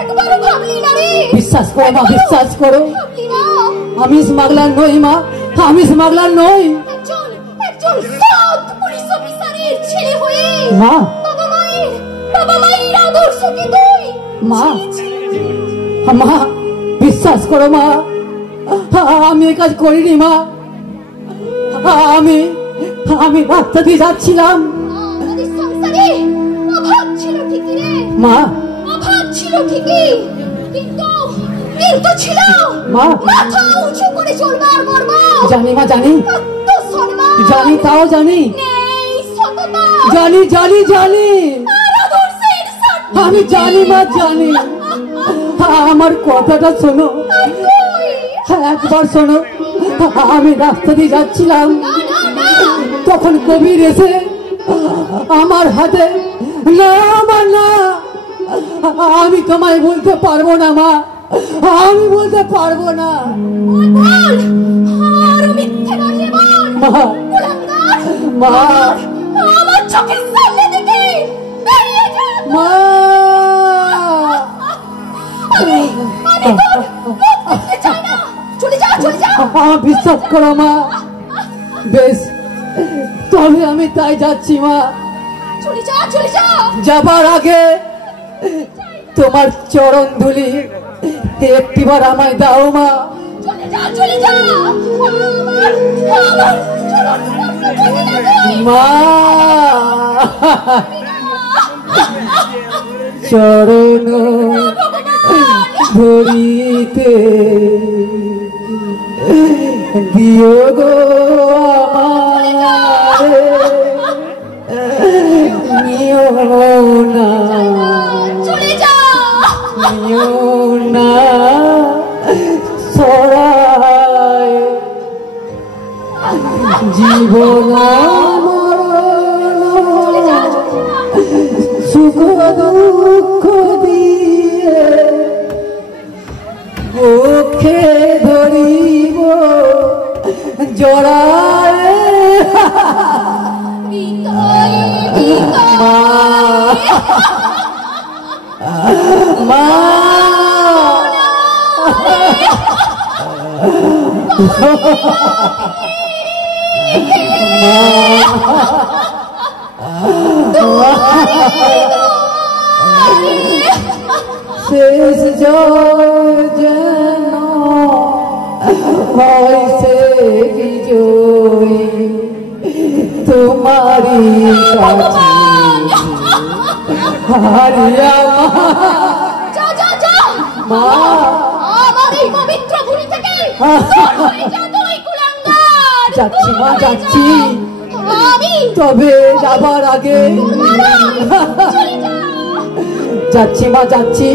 একবারও ভাবলি না রে? বিশ্বাস করো মা, বিশ্বাস করো, ভাবলি না? আমি স্মাগলার নই মা, আমি স্মাগলার নই। একজন একজন সৎ পুলিশ অফিসারের ছেলে হয়ে মা, বাবা মায়ের আদর্শকে তুই মা, ছিঁড়েছিলি। মা বিশ্বাস করো মা, আমি এ কাজ করিনি মা। আমি আমি রাস্তা দিয়ে যাচ্ছিলাম আমাদের সংসারে অভাব ছিল ঠিকই রে, মা। অভাব ছিল ঠিকই, কিন্তু ছিল মা, মাথা উঁচু করে চলবার গর্ব। জানি মা, জানি, আত্মসম্মান জানি, তাও জানি, নেই সততা জানি, জানি, জানি, আর আদর্শের সাথে। আমি জানি মা, জানি। আমার কথাটা শোনো, আর তুই? একবার শোনো। আমি রাস্তা দিয়ে যাচ্ছিলাম, না না না, তখন কবির এসে আমার হাতে, না আমার না, আমি তোমায় বলতে পারবো না মা, আমি বলতে পারবো না বল আর মিথ্যে নয় বল। মা, কুলাঙ্গার, মা, আমার চোখের সামনে থেকে বেরিয়ে যা। মা। আমি তোর মুখ দেখতে চাই না, চলে যা, চলে যা। বিশ্বাস করো মা, বেশ তবে আমি তাই যাচ্ছি মা। চলে যা, চলে যা। যাবার আগে তোমার চরণ ধুলি একটিবার আমায় দাও মা। চলে যা, চলে যা। আমার চরণ স্পর্শ করবি না তুই। মা, চরণ ধরিতে দিও গো আমারে, নিও না, চলে যা। নিও না সরায়, জীবন মরণ সুখ দুঃখ দিয়ে মুখে ধরিব জড়ায়। হৃদয় মা শেষ যেন হয়েছে বিজয়ী তোমারি কাছে হারিয়া মা আমার এই পবিত্র ভূমি থেকে যাচ্ছি মা যাচ্ছি আমি তবে যাবার আগে যাচ্ছি মা যাচ্ছি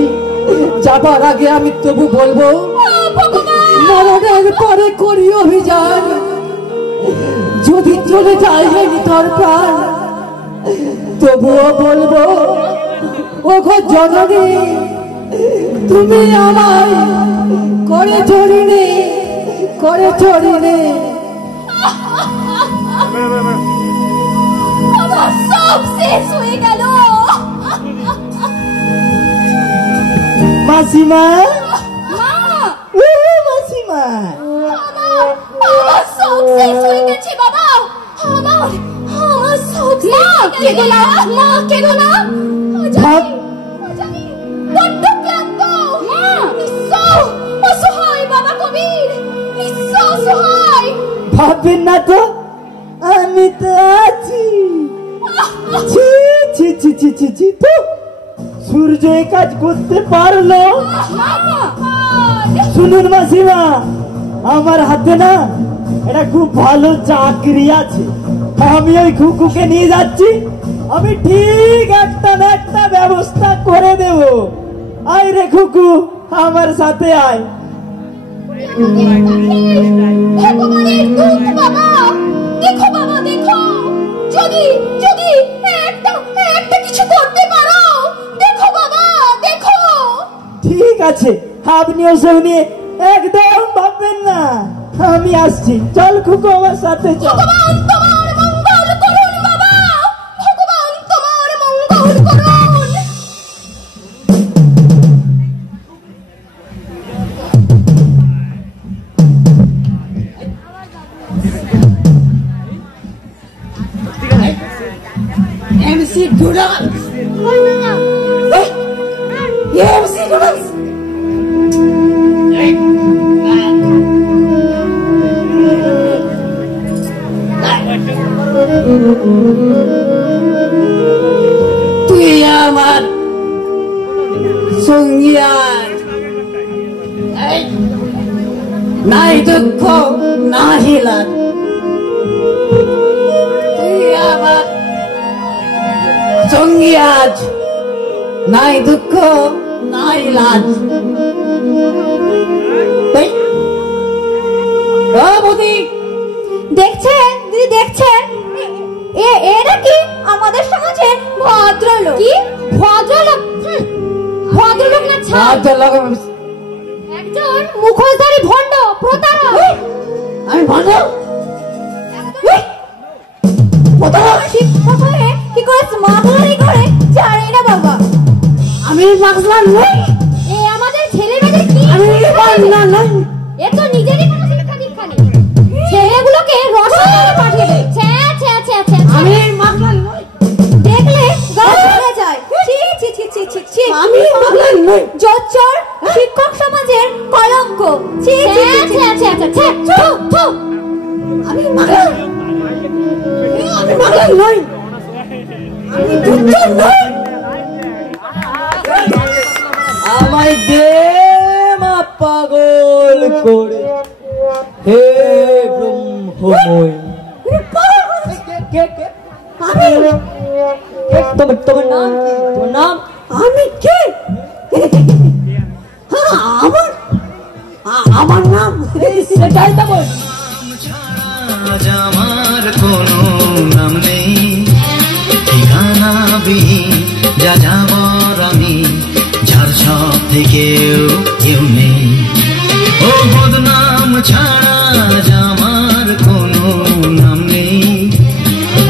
যাবার আগে আমি তবু বলবো মরণের পরে করি অভিযান যদি চলে যায় তোর প্রাণ তবুও বলবো ও গো জননী তুমি আমায় করে চড়িনে আমার সব শেষ হয়ে গেল। মাসিমা মা ও মাসিমা আমার সব শেষ হয়ে গেছে বাবা। আমার সব কেঁদো না মা, কেঁদো না। বড্ড ক্লান্ত মা, অসহায় বাবা কবির, অসহায়। ভাববেন না তো আমি তো আছি। তো সূর্য এই কাজ করতে পারলো। শুনুন মাসিমা, আমার হাতে না এটা খুব ভালো চাকরি আছে। আমি ওই খুকুকে নিয়ে যাচ্ছি, আমি ঠিক একটা না একটা ব্যবস্থা করে দেব। আয় রে খুকু, আমার সাথে আয়। ভগবানের দূত বাবা, দেখো বাবা দেখো, যদি একটা কিছু করতে পারো, দেখো বাবা দেখো। ঠিক আছে, আপনি ওসব নিয়ে একদম ভাববেন না, আমি আসছি। চল খুকু, আমার সাথে চল। ভগবান তোমার মঙ্গল করুন বাবা, ভগবান তোমার মঙ্গল করুন। MC Doodles! MC Doodles! তুই আমার সঙ্গী আর নাই দুঃখ নাহি লাজ, তুই আমার সঙ্গী আজ নাই দুঃখ নাই লাজ। দেখছেন দিদি, দেখছেন এ নাকি আমাদের সমাজে ভদ্রলোক। কি ভদ্রলোক? ভদ্রলোক না ছাড়, একজন মুখোশধারী ভণ্ড প্রতারক। আমি ভণ্ড শিক্ষক হয়ে কি করে মাতারি করে জানি না বাবা। আমি পাগলা নই, এ আমাদের ছেলে মেয়েদের কি আমি পাগলা নই। এ তো নিজেরই কোনো শিক্ষা দীক্ষা নেই, ছেলেগুলোকে রসায়নে পাঠিয়ে দিচ্ছে। আমি পাগলা নই, দেখলে গা জ্বলে যায়। ছি ছি ছি ছি ছি ছি, আমি পাগলা নই। জোচ্চর শিক্ষক সমাজের কলঙ্ক। ছি ছি ছি ছি ছি, আমি পাগলা, আমি পাগলা নই, আমি দুর্জন নই। আমায় দে মা পাগল করে, হে ব্রহ্মময়। তোমার নাম কি? তোমার নাম? আমি কে? আমার নাম সেটাই তো বল। আমার কোনো নাম নেই, ঠিকানা বিহীন যা যাবার আমি, যার সব থেকেও কেউ নেই। ও বদনাম ছাড়া আমার কোনো নাম নেই,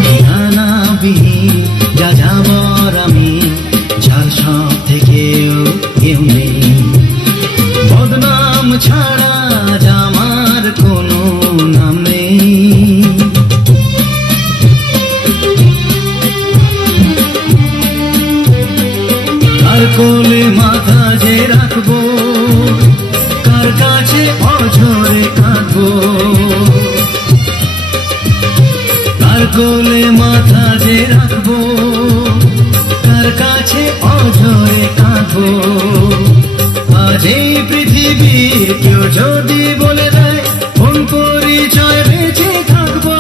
ঠিকানা বিহীন যা যাবার আমি, যার সব থেকেও কেউ কোলে মাথা যে রাখবো, তার কাছে অঝরে কাঁদবো। আজ এই পৃথিবীর কেউ যদি বলে দেয় কোন পরিচয় বেঁচে থাকবো,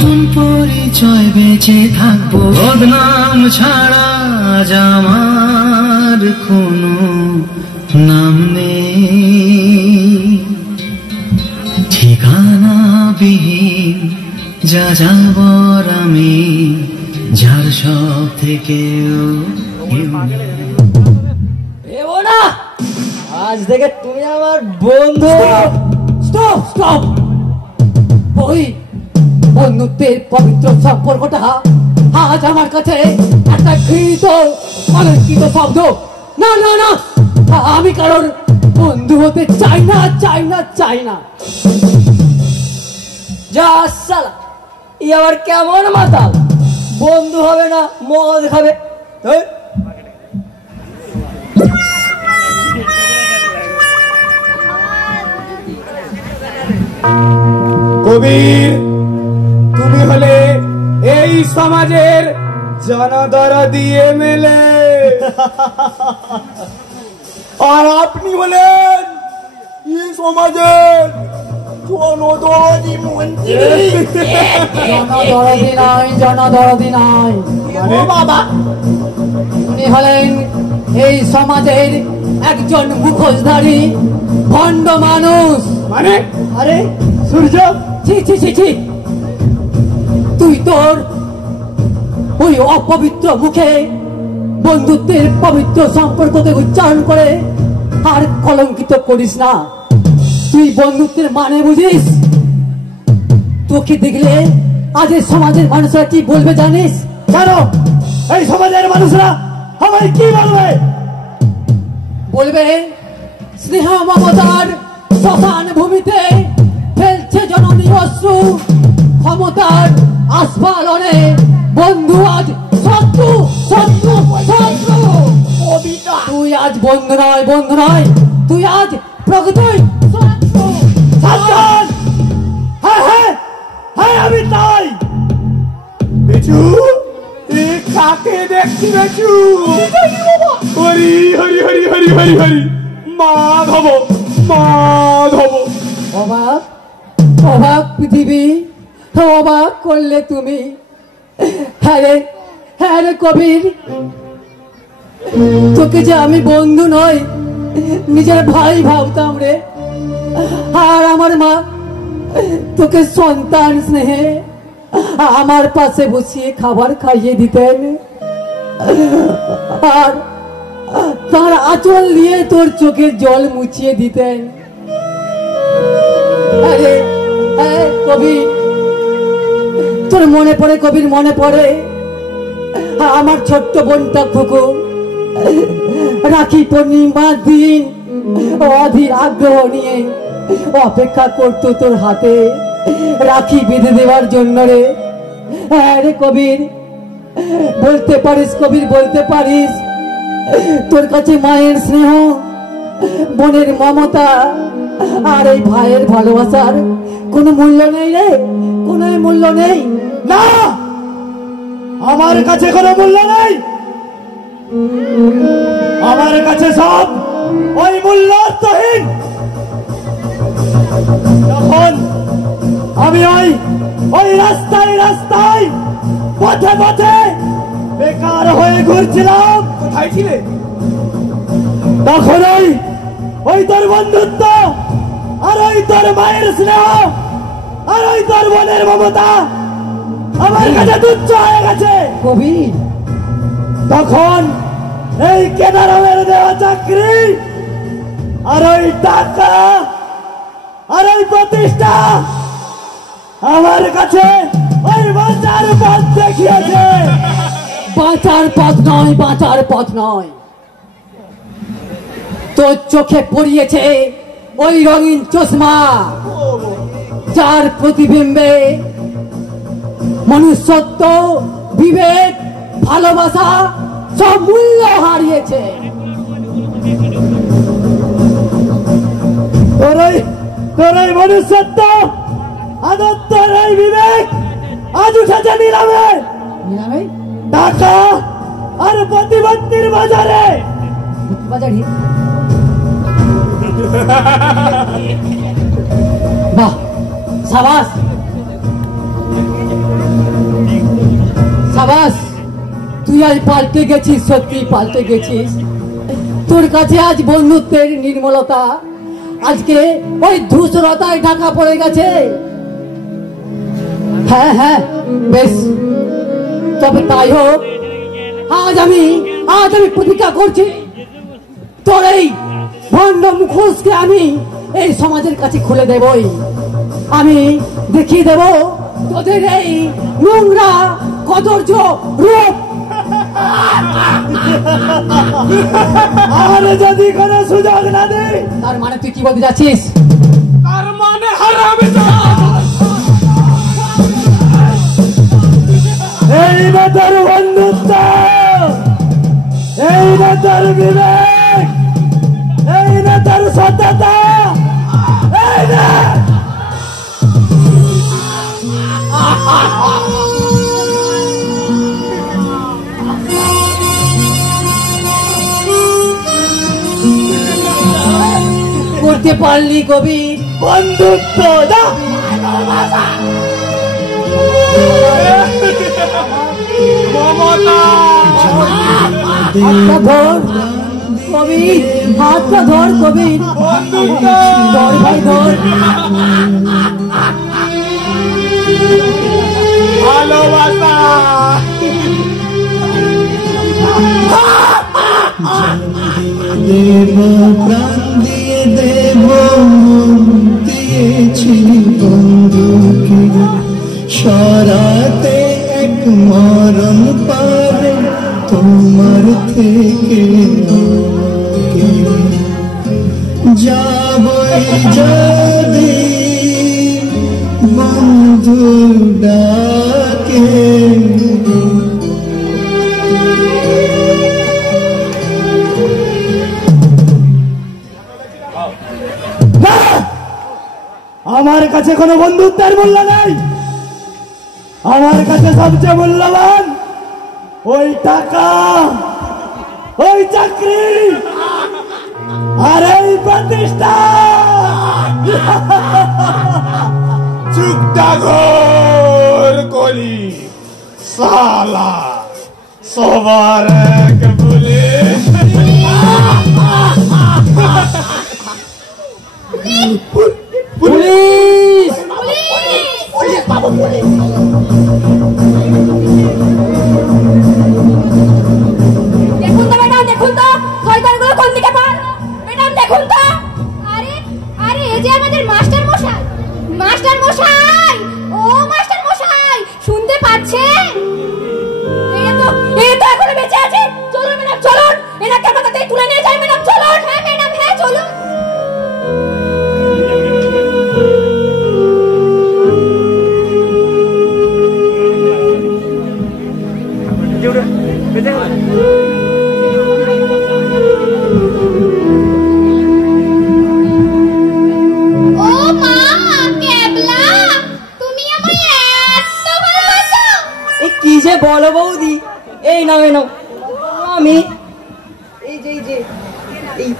কোন পরিচয় বেঁচে থাকবো। বদনাম ছাড়া আজ আমার কোনো নাম নেই, ঠিকানা বিহীন যা যাবার আমি, যার সব থেকেও এবো না, আজ থেকে তুমি আমার বন্ধু। স্টপ স্টপ, ওই বন্ধুত্বের পবিত্র সম্পর্কটা আজ আমার কাছে একটা ঘৃণিত কলঙ্কিত শব্দ। না না না, আমি কারোর বন্ধু হতে চাই না, চাই না, চাই না। যা সালা, ই আবার কেমন মাতাল, বন্ধু হবে না মদ খাবে। এই, কবির, তুমি হলে এই সমাজের জনদরদি এমএলএ, আর আপনি বলেন এই সমাজের জনদরদি মন্ত্রী। জনদরদি নয়, জনদরদি নয়, ও বাবা, উনি হলেন এই সমাজের একজন মুখোশধারী ভণ্ড মানুষ। মানে আরে সূর্য, ছি ছি ছি ছি, তুই তোর ওই অপবিত্র মুখে বন্ধুত্বের পবিত্র সম্পর্ককে উচ্চারণ করে আর কলঙ্কিত করিস না। তুই বন্ধুত্বের মানে বুঝিস? তোকে দেখলে আজ এই সমাজের মানুষরা কি বলবে জানিস? কেন এই সমাজের মানুষরা আমায় কি বলবে? বলবে স্নেহ মমতার শ্মশান ভূমিতে ফেলছে জননী অশ্রু, ক্ষমতার আস্ফালনে বন্ধু আজ শত্রু, শত্রু, শত্রু। তুই আজ বন্ধু নয়, বন্ধু নয়, তুই আজ প্রকৃতই শত্রু। সাবধান! হ্যাঁ হ্যাঁ হ্যাঁ, আমি তাই। বেচু, এ কাকে দেখছি বেচু? হরি হরি হরি হরি হরি হরি মাধব, মাধব। অবাক, অবাক পৃথিবী, অবাক করলে তুমি। হ্যাঁ রে, হ্যাঁ রে কবির, তোকে যে আমি বন্ধু নয় নিজের ভাই ভাবতাম রে। আর আমার মা তোকে সন্তান স্নেহে আমার পাশে বসিয়ে খাবার খাইয়ে দিতেন, আর তার আঁচল দিয়ে তোর চোখের জল মুছিয়ে দিতেন। আরে হ্যাঁ কবির, তোর মনে পড়ে কবির, মনে পড়ে আমার ছোট্ট বোনটা খুকু রাখি পূর্ণিমার দিন অধীর আগ্রহ নিয়ে অপেক্ষা করতো তোর হাতে রাখি বেঁধে দেওয়ার জন্য রে। হ্যাঁ রে কবির, বলতে পারিস কবির, বলতে পারিস তোর কাছে মায়ের স্নেহ, বোনের মমতা আর এই ভাইয়ের ভালোবাসার কোনো মূল্য নেই রে, কোনো মূল্য নেই। না, আমার কাছে কোনো মূল্য নেই। আমার কাছে সব ওই মূল্যহীন। তখন আমি ওই রাস্তায় রাস্তায় পথে পথে বেকার হয়ে ঘুরছিলাম। কোথায় ছিলে? তখন ওই তোর বন্ধুত্ব, আর ওই তোর মায়ের স্নেহ, আর ওই তোর বোনের মমতা আমার কাছে তুচ্ছ হয়ে গেছে কবির। তখন এই কেদারের দেওয়া চাকরি, আর ওই টাকা, আর ওই প্রতিষ্ঠা আমার কাছে ওই বাঁচার পথ দেখিয়েছে। বাঁচার পথ নয়, বাঁচার পথ নয়, তোর চোখে পড়িয়েছে ওই রঙিন চশমা, যার প্রতিবিম্বে মনুষ্যত্ব, বিবেক, ভালোবাসা সব মূল্য হারিয়েছে। তোর ওই মনুষ্যত্ব, আদত্তর এই বিবেক আজ উঠেছে নিলামে নিলামে টাকা আর প্রতিবন্ধীর বাজারে। বাজারে বাহ, সাবাস সাবাস, তুই আজ পাল্টে গেছিস, সত্যি পাল্টে গেছিস। তোর কাছে আজ বন্ধুত্বের নির্মলতা আজকে ওই ধূসরতায় ঢাকা পড়ে গেছে। হ্যাঁ হ্যাঁ, বেশ, তবে তাই হোক, আজ আমি প্রতিজ্ঞা করছি, তোর এই ভণ্ড মুখোশকে আমি এই সমাজের কাছে খুলে দেবই। আমি দেখিয়ে দেব তোদের এই নোংরা কদর্য রূপ। আর যদি কোনো সুযোগ না দেয়, তার মানে তুই কি বলতে যাচ্ছিস? তার মানে হারাবে না। এই না তোর বন্ধুত্ব, এই না তোর বিবেক, এই না তোর সততা, এই না করতে পারলি কবি বন্ধুত্ব। না মমতা হাতটা ধর কবি, হাতটা ধর কবি, বন্ধুত্ব ধর ভাই ধর। ভালোবাসা দেব প্রাণ দিয়ে দেব দিয়েছি বন্ধুকে, সরাতে এক মরণ পারে তোমার থেকে আমাকে। যাবই যদি বন্ধু ডাকে, আমার কাছে কোনো বন্ধুত্বের মূল্য নাই। আমার কাছে সবচেয়ে মূল্যবান ওই টাকা, ওই চাকরি আর এই প্রতিষ্ঠা। চুপটা ঘোর কলি সালা সবার এক বলে। পুলিশ! দেখুন তো ম্যাডাম, দেখুন তো শয়তানগুলো কোন দিকে পার। ম্যাডাম দেখুন তো। আরে আরে, এই যে আমাদের মাস্টার মশাই, মাস্টার মশাই, ও মাস্টার মশাই, শুনতে পাচ্ছেন? এই তো এখনো বেঁচে আছে। চলুন ম্যাডাম, চলুন, এনাকে আমরা তাড়াতাড়ি তুলে নিয়ে যাই ম্যাডাম, চলুন। হ্যাঁ ম্যাডাম, হ্যাঁ চলুন। ও মা ক্যাবলা, তুমি আমায় এত ভালোবাসো? এই কি যে বলো বৌদি, এই নাও এই নাও, আমি এই যে এই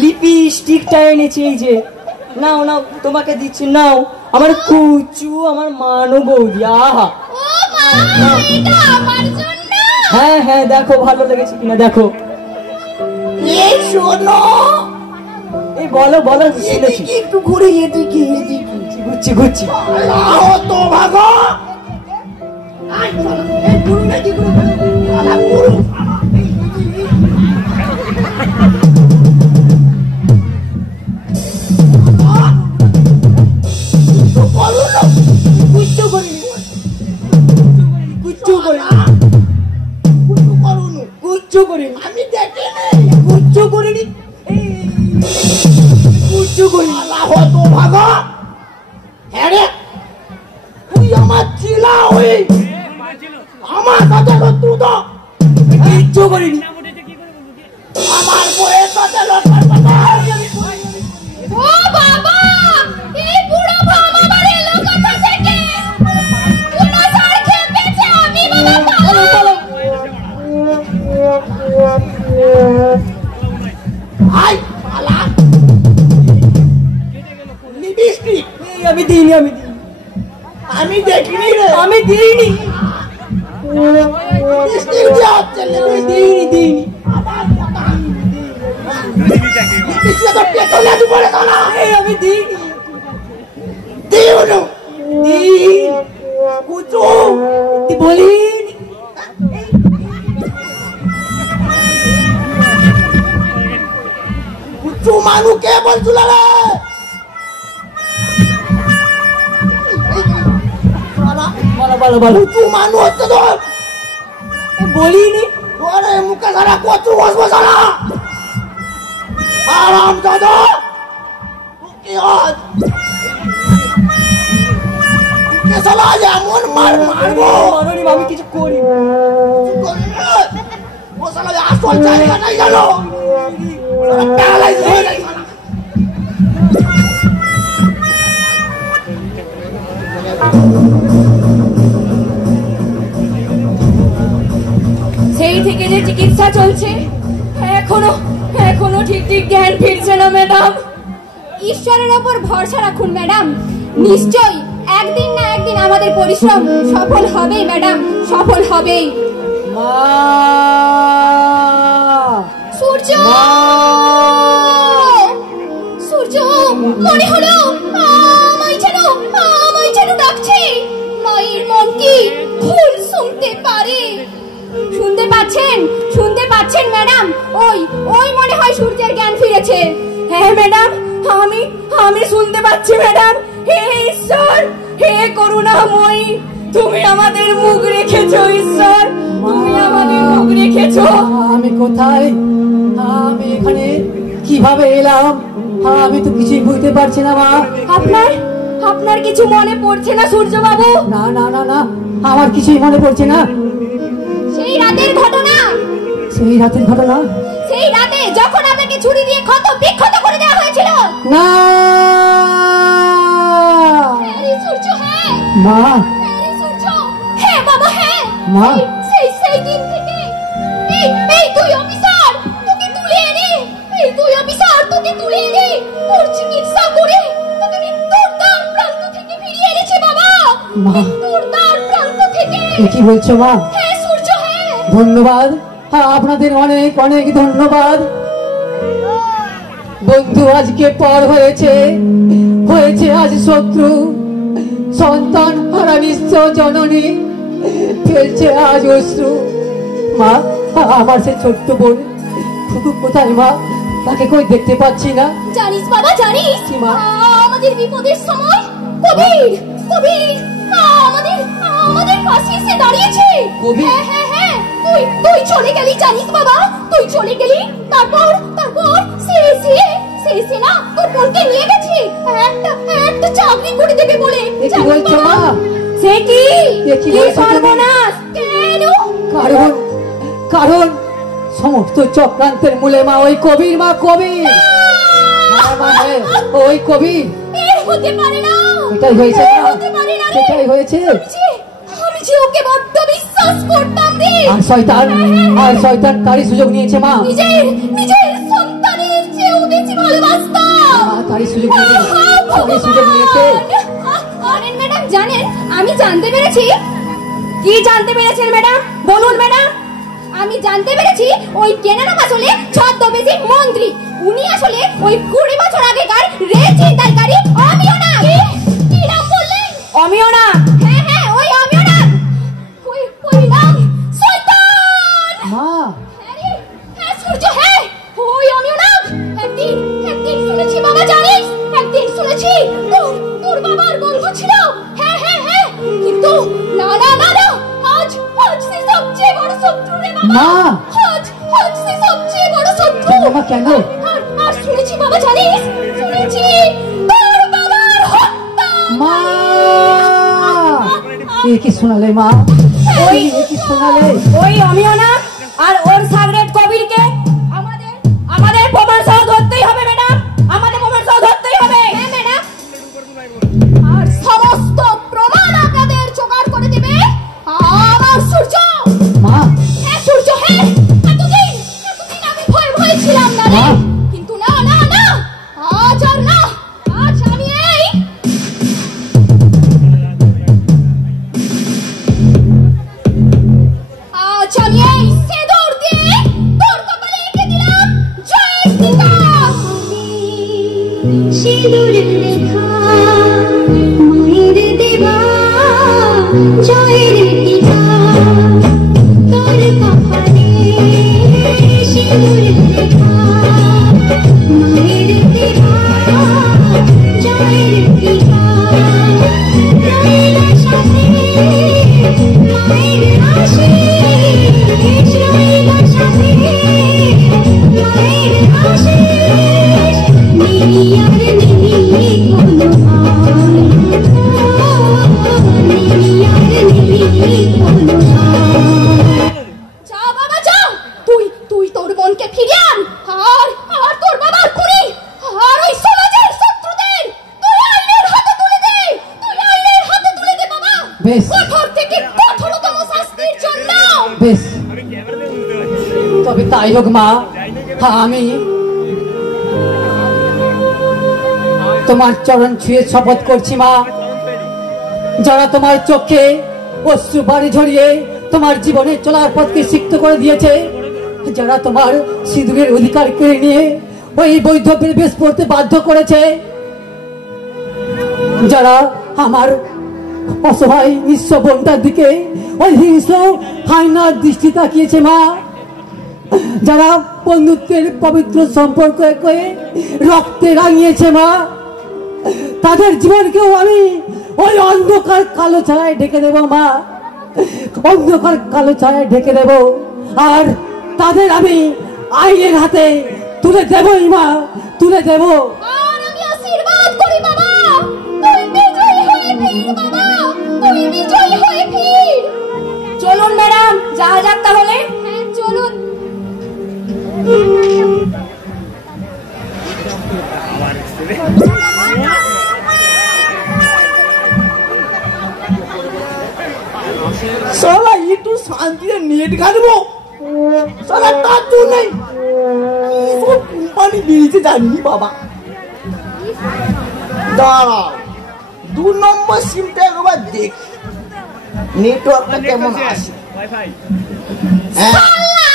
লিপস্টিকটা এনেছি, এই যে নাও নাও, তোমাকে দিচ্ছি, নাও। আমার কুচু, আমার মানো বৌদি, আহা। ও মা, এটা আমার জন্য? হ্যাঁ হ্যাঁ, দেখো ভালো লেগেছে কিনা দেখো। এই শোনো, এই বলো বলো, শুনেছি। একটু ঘুরে এদিকে এদিকে ঘুরছি ঘুরছি। তো ভাগো। আয় চলো, এই গুরু নাকি গুরু, আলা গুরু। আমি দেখিনি, কুচ্ছু করিনি, কুচ্ছু করি। হতো ভাগো। হ্যাঁ রে, তুই আমার ছিলা, ওই আমার সাথে তুই তো কিচ্ছু করিনি। আমার বইয়ের সাথে লড়ার কথা। ও বাবা, এই বুড়ো ভাম আবার এলো কোথা থেকে? কোন স্যার আমি দেখিনি রে, আমি দিইনি, লিপস্টিক দিয়ে হচ্ছে, দিইনি দিইনি। লিপস্টিক তো পেছনে দি পড়ে তো না, এই আমি দিইনি, দিও না, দিই কুচু তুই বলিনি। কুচু মানু কে বলছিল রে? বলো বলো বলো, কুচু মানু হচ্ছে তো বলিনি। তোরে মুখে সারা কচু বসবো সারা আরাম দাদা কি আজ কে সালা এমন মারবো মারনি, আমি কিছু করি। ও সালা আসল জায়গা নাই জানো, প্যারালাইজ হয়ে যায় সালা। সেই থেকে যে চিকিৎসা চলছে, এখনো এখনো ঠিক ঠিক জ্ঞান ফিরছে না ম্যাডাম। ঈশ্বরের ওপর ভরসা রাখুন ম্যাডাম, নিশ্চয়ই একদিন না একদিন আমাদের পরিশ্রম সফল হবেই ম্যাডাম, সফল হবেই। মা, সূর্য, সূর্য, মনে হলো আমায় যেন ডাকছে। মায়ের মন কি ভুল শুনতে পারে? শুনতে পাচ্ছেন ম্যাডাম? ওই মনে হয় সূর্যের জ্ঞান ফিরেছে। হ্যাঁ ম্যাডাম, আমি শুনতে পাচ্ছি ম্যাডাম। হে ঈশ্বর, হে করুণাময়ী, তুমি আমাদের মুখ রেখেছো ঈশ্বর, তুমি আমাদের মুখ রেখেছো। আমি কোথায়? আমি এখানে কিভাবে এলাম? আমি তো কিছুই বুঝতে পারছি না মা। আপনার কিছু মনে পড়ছে না সূর্য বাবু? না না না না, আমার কিছুই মনে পড়ছে না। সেই রাতের ঘটনা, সেই রাতে যখন আপনাকে ছুরি দিয়ে ক্ষত বিক্ষত করে দেওয়া হয়েছিল। না সূর্য, হ্যাঁ মা, সূর্য, হ্যাঁ বাবা, হ্যাঁ মা, সেই দিন থেকে এই দুই অফিসার তোকে তুলে এনে, তোর চিকিৎসা করে তোকে মৃত্যুর দ্বার প্রান্ত থেকে ফিরিয়ে এনেছে বাবা, মৃত্যুর দ্বার প্রান্ত থেকে। কি বলছো মা? হ্যাঁ সূর্য, হ্যাঁ। ধন্যবাদ, আপনাদের অনেক অনেক ধন্যবাদ। বন্ধু আজকে পর হয়েছে আজ শত্রু, সন্তান হারা নিঃস্ব জননী ফেলছে আজ অশ্রু। মা, আমার সে ছোট্ট বোন খুব কোথায় মা? তাকে কই দেখতে পাচ্ছি না। জানিস বাবা, জানিস মা, আমাদের বিপদের সময় কবির আমাদের পাশে এসে দাঁড়িয়েছে। কবির? হ্যাঁ হ্যাঁ, তুই চলে গেলি জানিস বাবা, তুই চলে গেলি। তারপর সে না তোর বোনকে নিয়ে গেছে একটা চাকরি করে দেবে বলে। কি বলছো মা? সে কি সর্বনাশ! কেন? কারণ সমস্ত চক্রান্তের মূলে মা ওই কবির। মা কবির, হ্যাঁ মা, হ্যাঁ ওই কবির। হতে পারে না, এটাই হয়েছে, এটাই হয়েছে। আমি যে ওকে বড্ড বিশ্বাস করতাম রে। আর শয়তান তারই সুযোগ নিয়েছে মা। নিজের সন্তানের চেয়েও বেশি ভালোবাসতাম। তারই সুযোগ নিয়েছে। আরে ম্যাডাম জানেন, আমি জানতে পেরেছি। কি জানতে পেরেছেন ম্যাডাম? বলুন ম্যাডাম। আমি জানতে পেরেছি ওই কেনারাম আসলে ছদ্মবেশী মন্ত্রী। উনি আসলে ওই 20 বছর আগেকার রেল ছিনতাইকারী অমিয়না। কি নাম বললেন? অমিয়না? হ্যাঁ হ্যাঁ, ওই অমিয়না। ওই নাম শয়তান। মা, হ্যাঁ সূর্য, হ্যাঁ ওই অমিয়না। একদিন শুনেছি বাবা, জানিস, একদিন শুনেছি তোর বাবার বন্ধু ছিল। হ্যাঁ হ্যাঁ হ্যাঁ, কিন্তু না, আজ সে সবচেয়ে বড় শত্রু রে বাবা। আজ সে সবচেয়ে বড় শত্রু। বাবা কেন? আর শুনেছি বাবা, জানিস, শুনেছি তোর বাবার হত্যা। মা, কি শোনালে মা? কি শোনালে? ওই অমিয়না আর ওর সাগরেট কবিরকে আমাদের প্রমাণ সহ ধরতেই হবে ম্যাডাম, আমাদের প্রমাণ সহ ধরতেই হবে। হ্যাঁ ম্যাডাম, আর সমস্ত প্রমাণ আপনাদের জোগাড় করে দেবে আমার সূর্য। মা, হ্যাঁ সূর্য, হ্যাঁ। এতদিন আমি ভয় ছিলাম না রে, কিন্তু না, আজ আমি বেশ। কঠোর থেকে কঠোরতম শাস্তির জন্য। বেশ, তবে তাই হোক মা। হ্যাঁ, আমি তোমার চরণ ছুঁয়ে শপথ করছি মা, যারা তোমার চোখে অশ্রু বাড়ি ঝরিয়ে তোমার জীবনে চলার পথকে সিক্ত করে দিয়েছে, যারা তোমার সিঁদুরের অধিকার কেড়ে নিয়ে ওই বৈধ বেশ পড়তে বাধ্য করেছে, যারা আমার অসহায় নিঃস্ব বোনটার দিকে ওই হিংস্র হায়নার দৃষ্টি তাকিয়েছে মা, যারা বন্ধুত্বের পবিত্র সম্পর্ককে রক্তে রাঙিয়েছে মা, তাদের জীবনকেও আমি ওই অন্ধকার কালো ছায়ায় ঢেকে দেব মা, অন্ধকার কালো ছায়ায় ঢেকে দেব। আর তাদের আমি আইনের হাতে তুলে দেবই মা, তুলে দেব। আর আমি আশীর্বাদ করি বাবা, তুই বিজয়ী হয়ে ফির বাবা, তুই বিজয়ী হয়ে ফির। চলুন ম্যাডাম, যাওয়া যাক তাহলে। হ্যাঁ চলুন। শালা একটু শান্তিতে নেট ঘাটবো, শালা তার তো নেই। কোম্পানি বেরিয়েছে জানি বাবা। দাঁড়াও, 2 নম্বর সিমটা একবার দেখি নেটওয়ার্কটা কেমন আসে। আল্লাহ,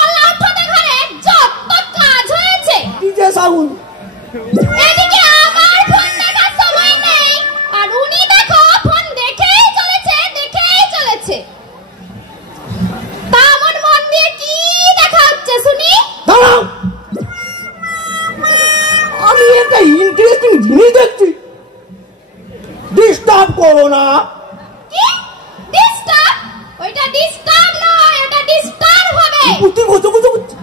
আল্লাহ ঠোঁটে ঘরে যত কাজ হয়েছে। ডিজে সাউন্ড এদিকে আমার ফোন দেখার সময় নেই, আর উনি দেখো ফোন দেখেই চলেছে, দেখেই চলেছে। তা আমার মন দিয়ে কি দেখা হচ্ছে শুনি? দাঁড়াও, আমি একটা ইন্টারেস্টিং জিনিস দেখছি। ডিস্টার্ব করো না। কি ডিস্টার্ব? ওইটা ডিস্টার্ব নয়, ওটা ডিস্টার্ব হবে। বুঝতে বুঝতে বুঝতে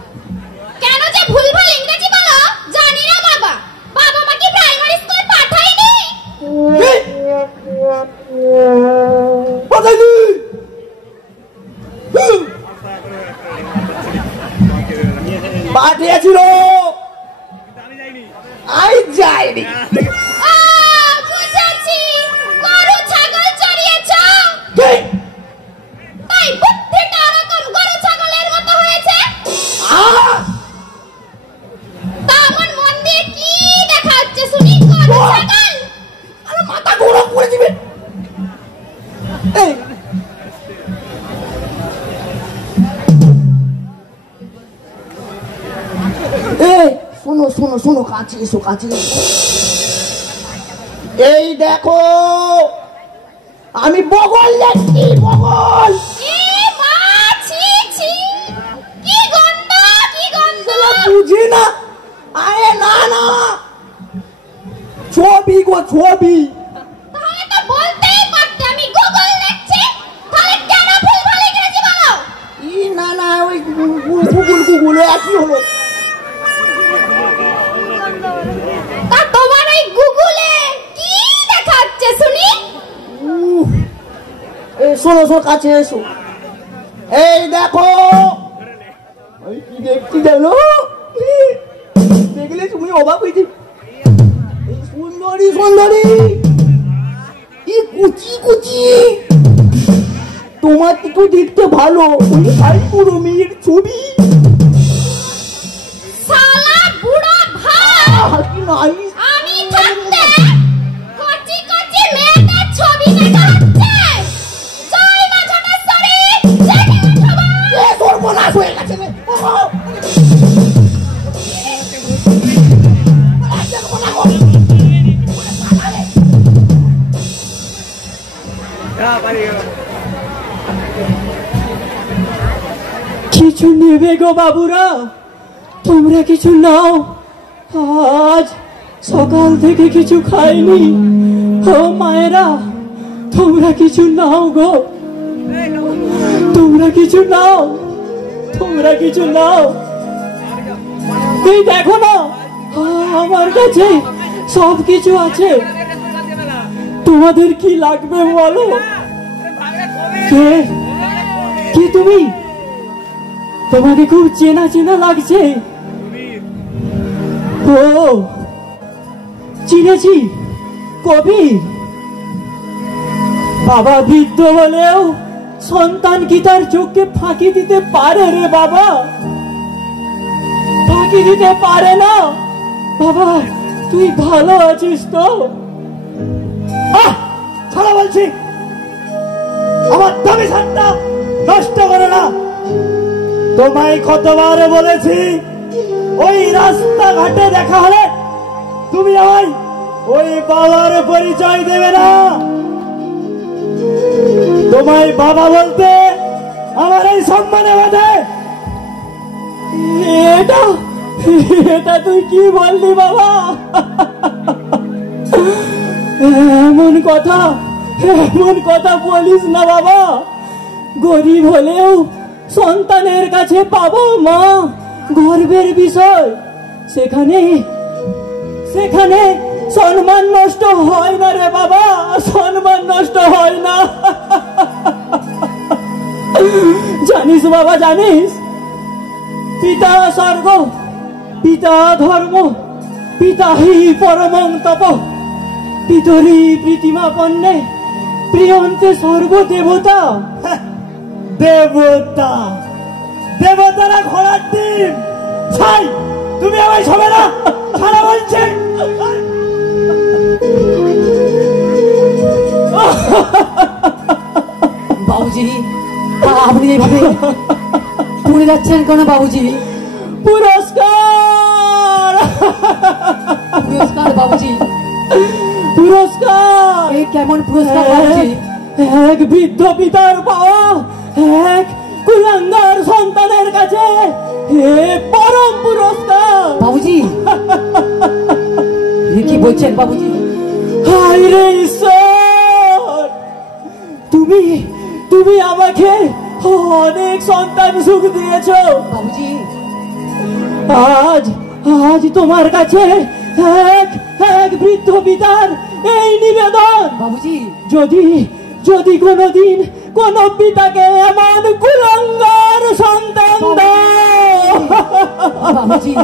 কেন যে ভুলভাল ইংরেজি বলো জানি না বাবা। বাবা মা কি প্রাইমারি স্কুল পাঠায়নি? পাঠাইনি। পাঠিয়েছিল, আমি যাইনি। বুঝেছি, গরু ছাগল চড়িয়েছ, কি? তাই বুদ্ধিটা ওরকম গরু ছাগলের মতো হয়েছে। তা আমার মন দিয়ে কি দেখা হচ্ছে শুনি? গরু ছাগল? আরে মাথা গরম করে দিবে। এই এই শোনো শোনো শোনো, কাছে এসো, কাছে এসো। এই দেখো, আমি বগল দেখছি, বগল। এ মা, ছি ছি, কি গন্ধ, কি গন্ধ। বুঝি না। আরে না না, ছবি গো ছবি। তাহলে তো বলতেই পারতে আমি গুগল দেখছি। তাহলে কেন ভুলভাল ইংরেজি বলো? না না, ওই গুগল গুগল একই হলো। তা তোমার ওই গুগলে কি দেখা হচ্ছে শুনি? শোনো শোনো, কাছে এসো। এই দেখো, ওই কি দেখছি জানো? দেখলে তুমি অবাক হয়ে যাবে। এই সুন্দরী সুন্দরী, এই কুচি কুচি, তোমার থেকে দেখতে ভালো ওই হাই পুরো মেয়ের ছবি। শালা বুড়ো ভাই, কি নাই, আমি থাকতে কচি কচি মেয়েদের ছবি দেখা হচ্ছে। জয় মা ঝাটেশ্বরী, জেগে ওঠো মা। সর্বনাশ হয়ে গেছে রে। কিছু নেবে গো বাবুরা, তোমরা কিছু নাও। আজ সকাল থেকে কিছু খাইনি। ও মায়েরা, তোমরা কিছু নাও গো, তোমরা কিছু নাও, তোমরা কিছু নাও। এই দেখো না, আমার কাছে সব কিছু আছে। তোমাদের কি লাগবে বলো? কে কে তুমি? তোমাকে খুব চেনা চেনা লাগছে। ও, চিনেছি, কবির। ও বাবা বৃদ্ধ হলেও সন্তান কি তার চোখকে ফাঁকি দিতে পারে রে বাবা? ফাঁকি দিতে পারে না। বাবা তুই ভালো আছিস তো? ছাড়া বলছি, আমার দামি সাতটা নষ্ট করে না। তোমায় কতবার বলেছি ওই রাস্তাঘাটে দেখা হলে তুমি আমায় ওই বাবার পরিচয় দেবে না। তোমায় বাবা বলতে আমার এই সম্মানে বাধে। এটা এটা তুই কি বললি বাবা? এমন কথা বলিস না বাবা। গরিব হলেও সন্তানের কাছে বাবা মা গর্বের বিষয়। সেখানে সম্মান নষ্ট হয় না রে বাবা, সম্মান নষ্ট হয় না। জানিস বাবা, জানিস পিতা স্বর্গ, পিতা ধর্ম, পিতা হি পরমং তপ, পিতরি প্রীতিমা পণ্যে প্রিয়ন্তে সর্বদেবতা। দেবতা দেবতারা ঘোড়ার ডিম। ছাই, তুমি আমায় ছবে না, ছাড়া বলছে। বাবুজি আপনি এইভাবে পড়ে যাচ্ছেন কেন বাবুজি? পুরস্কার পুরস্কার বাবুজি, পুরস্কার। এই কেমন পুরস্কার বাবুজি? এক বৃদ্ধ পিতার পাওয়া এক কুলাঙ্গার সন্তানের কাছে পরম পুরস্কার। বাবুজি কি বলছেন বাবুজি? হায় রে ঈশ্বর, তুমি আমাকে অনেক সন্তান সুখ দিয়েছ বাবুজি। আজ তোমার কাছে এক বৃদ্ধ পিতার এই নিবেদন বাবুজি, যদি কোনদিন কোন পিতাকে এমন কুলাঙ্গার সন্তান দাও, বাবুজি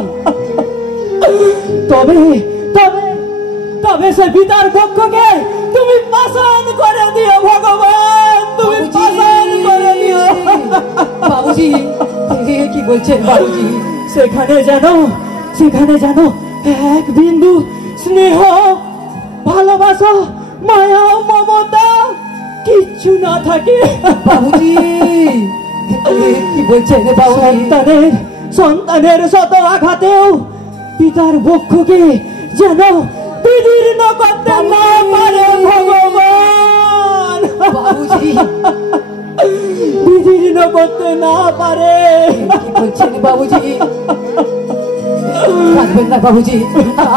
তবে সে পিতার পক্ষকে তুমি পাষাণ করে দিও ভগবান, তুমি পাষাণ করে দিও। বাবুজি কি বলছেন বাবুজি? সেখানে যেন এক বিন্দু স্নেহ, ভালোবাসা, মায়া, মমতা কিচ্ছু না থাকে। বাবুজি কি বলছেন বাবুজি? সন্তানের শত আঘাতেও পিতার বক্ষকে যেন বিদীর্ণ করতে না পারে ভগবান, বাবুজি বিদীর্ণ করতে না পারে। কি বলছেন বাবুজি? কাঁদবেন না বাবুজি,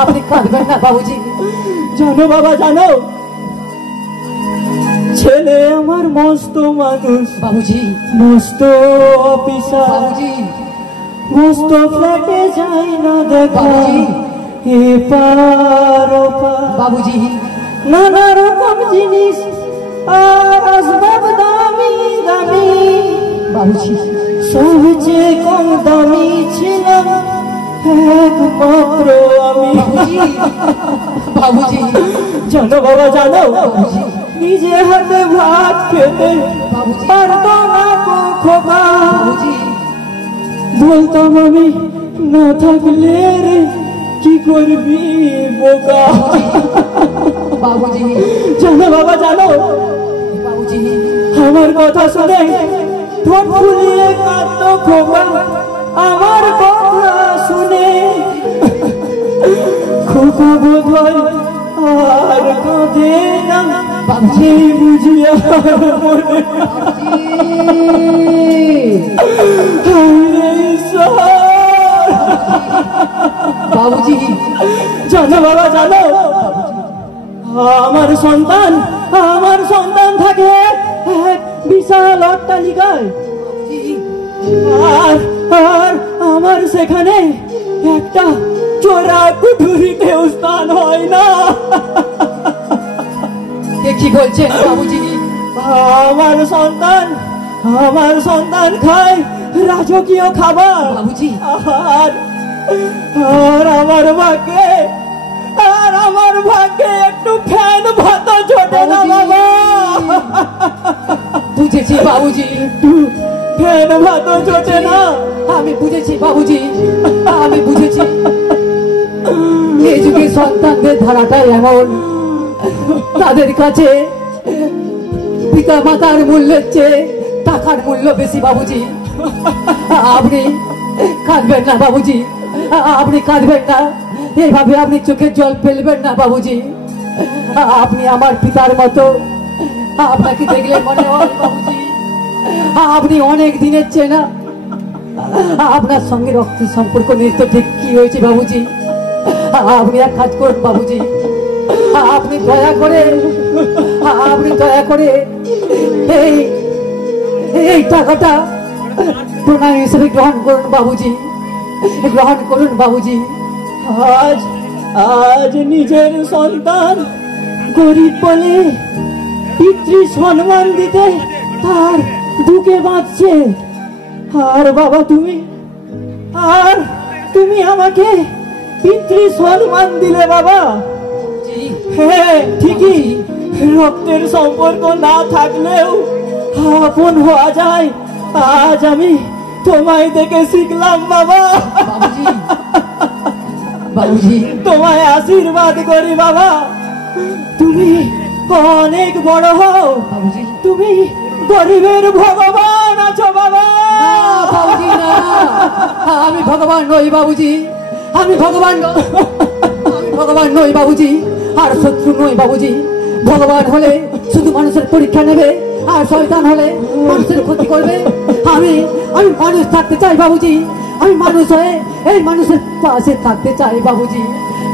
আপনি কাঁদবেন না বাবুজি। জানো বাবা, জানো ছেলে আমার মস্ত মানুষ বাবুজি, মস্ত অফিসার বাবুজি, মস্ত ফ্ল্যাটে যাই না দেখা এপার ওপার, বাবুজি নানা রকম জিনিস আর আসবাব দামি দামি, বাবুজি সবচেয়ে কম দামি ছিলাম একমাত্র আমি। বাবুজি জানো বাবা, জানো নিজে হাতে ভাত খেতে পারতো না খোকা, বলতাম আমি না থাকলে রে কি করবি বোকা। বাবুজি জানো বাবা, জানো বাবুজি আমার কথা শুনে ঠোঁট ফুলিয়ে কাঁদতো খোকা, আমার কথা শুনে খোকা বোধ হয় আর কাঁদে না, বাবুজি বুঝি আর মনে। বাবুজি জানো বাবা, জানো আমার সন্তান থাকে এক বিশাল অট্টালিকায়, আর আমার সেখানে একটা চোরা কুঠুরিতেও স্থান হয় না। কি বলছেন বাবুজি? আমার সন্তান খায় রাজকীয় খাবার, বাবুজি আর আমার মাকে আর আমার ভাগ্যে একটু ফ্যান ভাত জোটে না বাবা। বুঝেছি বাবুজি, একটু ফ্যান ভাত জোটে না। আমি বুঝেছি বাবুজি, আমি বুঝেছি। এই যুগে সন্তানদের ধারাটাই এমন, তাদের কাছে পিতা মাতার মূল্যের চেয়ে টাকার মূল্য বেশি বাবুজি। আপনি কাঁদবেন না বাবুজি, আপনি কাঁদবেন না, এইভাবে আপনি চোখের জল ফেলবেন না বাবুজি। আপনি আমার পিতার মতো, আপনাকে দেখলে মনে হয় বাবুজি আপনি অনেক দিনের চেনা, আপনার সঙ্গে রক্তের সম্পর্ক নেই তো ঠিক কি হয়েছে বাবুজি? আপনি এক কাজ করুন বাবুজি, আপনি দয়া করে এই টাকাটা প্রণাম হিসেবে গ্রহণ করুন বাবুজি, গ্রহণ করুন বাবুজি। আজ নিজের সন্তান গরিব বলে পিতৃ সম্মান দিতে তার বুকে বাঁচছে, আর বাবা তুমি আমাকে পিতৃ সম্মান দিলে বাবা। হ্যাঁ ঠিকই, রক্তের সম্পর্ক না থাকলেও আপন হওয়া যায়। আজ আমি তোমায় দেখে শিখলাম বাবা। বাবুজি তোমায় আশীর্বাদ করি বাবা, তুমি অনেক বড় হও। তুমি গরিবের ভগবান আছো বাবা। বাবুজি না, আমি ভগবান নই বাবুজি, আমি ভগবান নই বাবুজি, আর শত্রু নই বাবুজি। ভগবান হলে শুধু মানুষের পরীক্ষা নেবে, আর শয়তান হলে মানুষের ক্ষতি করবে। আমি মানুষ থাকতে চাই বাবুজি, আমি মানুষ হয়ে এই মানুষের পাশে থাকতে চাই বাবুজি।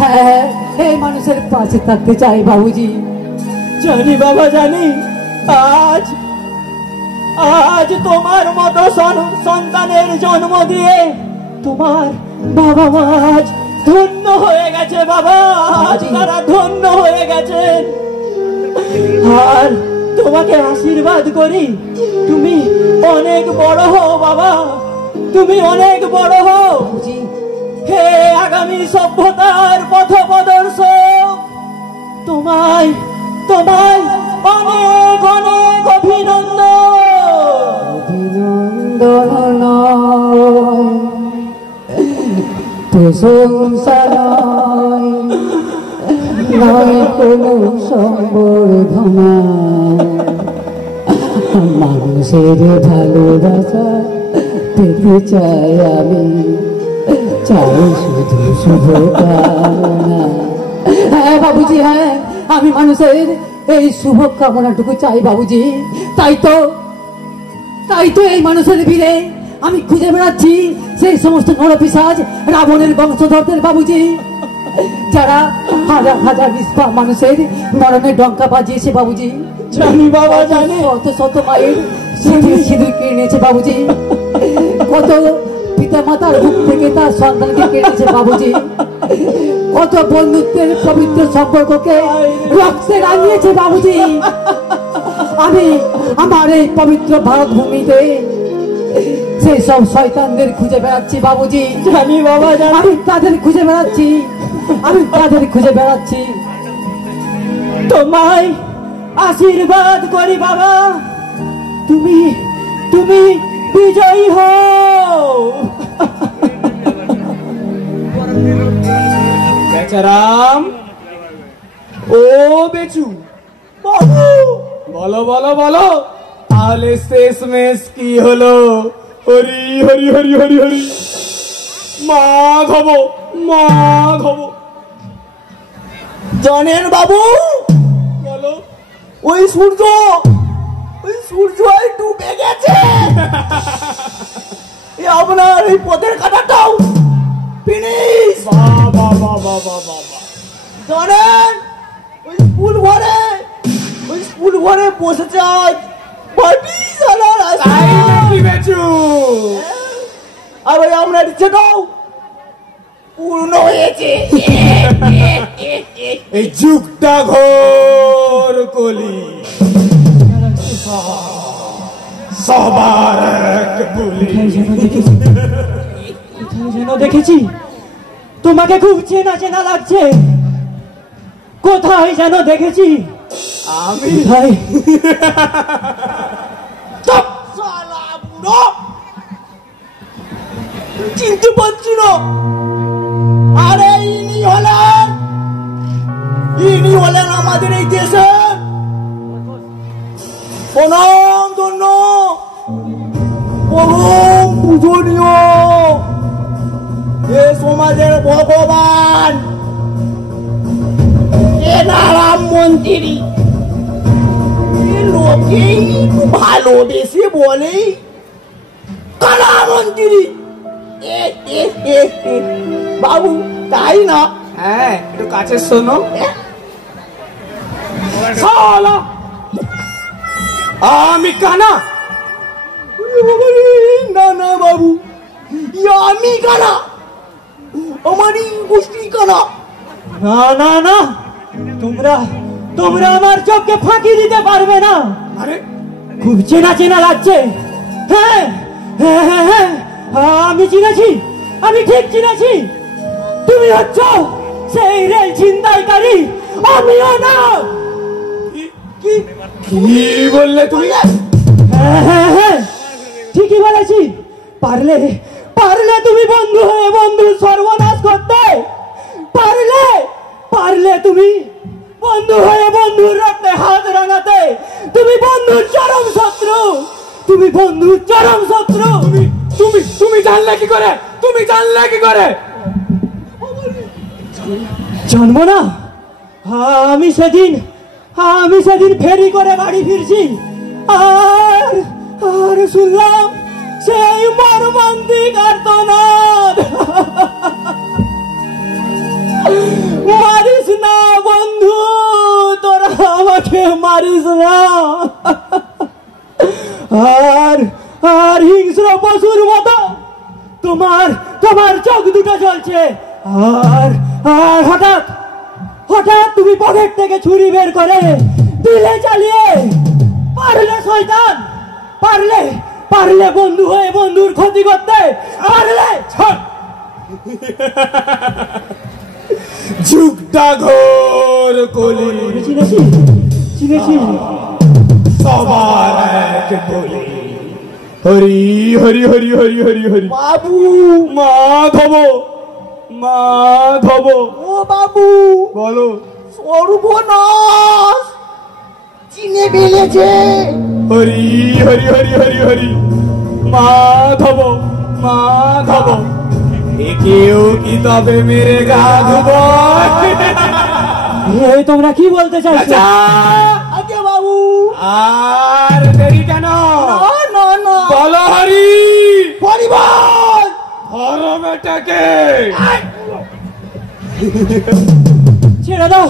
হ্যাঁ, এই মানুষের পাশে থাকতে চাই বাবুজি। জানি বাবা জানি, আজ তোমার মতো সন্তানের জন্ম দিয়ে তোমার বাবা মা আজ ধন্য হয়ে গেছে বাবা, আজ তারা ধন্য হয়ে গেছে। আর তোমাকে আশীর্বাদ করি, তুমি অনেক বড় হও বাবা, তুমি অনেক বড় হও। হে আগামী সভ্যতার পথ প্রদর্শক, তোমায় অনেক অনেক অভিনন্দন। প্রশংসা নয় কোনো সম্বর্ধনা, মানুষের ভালোবাসা পেতে চাই আমি, চাই শুধু শুভকামনা। হ্যাঁ বাবুজি, হ্যাঁ আমি মানুষের এই শুভ কামনাটুকু চাই বাবুজি। তাই তো এই মানুষের ভিড়ে আমি খুঁজে বেড়াচ্ছি সেই সমস্ত নরপিশাচ রাবণের বংশধরদের বাবুজি, যারা হাজার হাজার নিষ্পাপ মানুষের মরণের ডঙ্কা বাজিয়েছে বাবুজি। জানি বাবা জানি, শত মায়ের সিঁদুর কেড়ে নিয়েছে বাবুজি, কত পিতা মাতার বুক থেকে তার সন্তানকে কেড়েছে বাবুজি, কত বন্ধুত্বের পবিত্র সম্পর্ককে রক্তে রাঙিয়েছে বাবুজি। আমি আমার এই পবিত্র ভারত ভূমিতে সেই সব শয়তানদের খুঁজে বেড়াচ্ছি বাবুজি। জানি বাবা জানি, আমি তাদের খুঁজে বেড়াচ্ছি। তোমায় আশীর্বাদ করি বাবা, তুমি বিজয়ী হও। বেচারাম, ও বেচু, বলো বলো বলো, তাহলে শেষমেশ কি হলো? হরি হরি হরি হরি হরি মাধব মাধব। জানেন বাবু, বলো। ওই সূর্য ডুবে গেছে। আপনার এই পথের কাঁটাটাও ফিনিশ। জানেন, ওই স্কুল ঘরে বসেছে আজ আর ওই আপনার ইচ্ছেটাও পূর্ণ হয়েছে। এই যুগটা ঘোর কলি, সবার এক বলি। যেন দেখেছি, তোমাকে খুব চেনা চেনা লাগছে। কোথায় যেন দেখেছি। আমি ভাই চুপ শালা বুড়ো, চিনতে পারছি না। আরে ইনি হলেন আমাদের এই দেশে প্রণাম ধন্য পরম পূজনীয় এ সমাজের ভগবান এ রাম মন্ত্রী। লোকে ভালোবেসে বলে কারা মন্ত্রী। বাবু তাই না? হ্যাঁ, একটু কাছে শোনো। আমি কানা? না না বাবু, আমি কানা, আমারই গোষ্ঠী কানা। না না না, তোমরা তোমরা আমার চোখকে ফাঁকি দিতে পারবে না। আরে খুব চেনা চেনা লাগছে। হ্যাঁ হ্যাঁ হ্যাঁ হ্যাঁ, আমি চিনেছি, আমি ঠিক চিনেছি। তুমি হচ্ছ সেই রেল ছিনতাইকারী। আমিও না। কি বললে তুমি? হ্যাঁ হ্যাঁ হ্যাঁ, ঠিকই বলেছি। পারলে পারলে তুমি বন্ধু হয়ে বন্ধুর সর্বনাশ করতে পারলে, পারলে তুমি বন্ধু হয়ে বন্ধুর রক্তে হাত রাঙাতে। তুমি বন্ধুর চরম শত্রু, তুমি বন্ধুর চরম শত্রু। তুমি তুমি জানলে কি করে? তুমি জানলে কি করে? জানবো না? আমি সেদিন ফেরি করে বাড়ি ফিরছি, আর আর শুনলাম সেই মর্মান্তিক আর্তনাদ। মারিস না বন্ধু, তোরা আমাকে মারিস না। আর আর হিংস্র পশুর মতো তোমার তোমার চোখ দুটো জ্বলছে। আর আর হঠাৎ হঠাৎ তুমি পকেট থেকে ছুরি বের করে দিলে চালিয়ে। পারলে শয়তান, পারলে পারলে বন্ধু হয়ে বন্ধুর ক্ষতি করতে পারলে। যুগটা ঘোর কলি, চিনেছি চিনেছি। সবার এক বলি হরি হরি হরি হরি হরি হরি। বাবু মাধব, মাধব। ও বাবু বলো। সর্বনাশ, চিনে ফেলেছে। হরি হরি হরি হরি হরি মাধব, মাধব। কেউ কি তবে মেরে গা ধুব? তোমরা কি বলতে চাইছো? আগে বাবু, আর দেরি কেন? না না, বলো হরি। পরিবার হর বেটাকে ছেড়ে দাও,